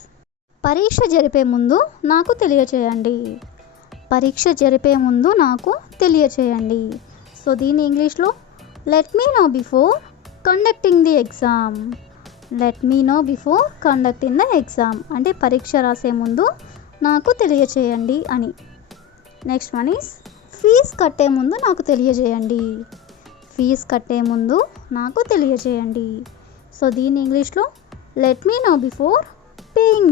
పరీక్ష జరిపే ముందు నాకు తెలియచేయండి. సో దీన్ని ఇంగ్లీష్లో let me know before conducting the exam అంటే పరీక్ష రాసే ముందు నాకు తెలియచేయండి అని. నెక్స్ట్ వన్ ఈస్ ఫీజు కట్టే ముందు నాకు తెలియచేయండి. సో దీన్ని ఇంగ్లీష్లో let me know before paying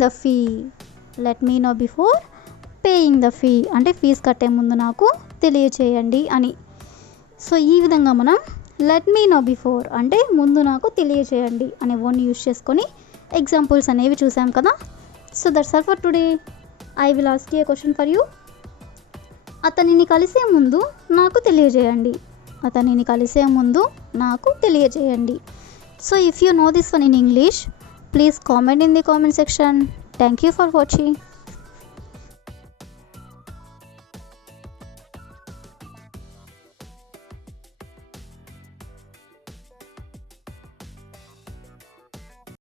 the fee అంటే ఫీజు కట్టే ముందు నాకు తెలియచేయండి అని. సో ఈ విధంగా మనం లెట్ మీ నో బిఫోర్ అంటే ముందు నాకు తెలియచేయండి అనే వర్డ్ని యూజ్ చేసుకొని ఎగ్జాంపుల్స్ అనేవి చూసాం కదా. So that's all for today. I will ask you A question for you. అతనిని కలిసే ముందు నాకు తెలియజేయండి. So if you know this one in English, please comment in the comment section. Thank you for watching.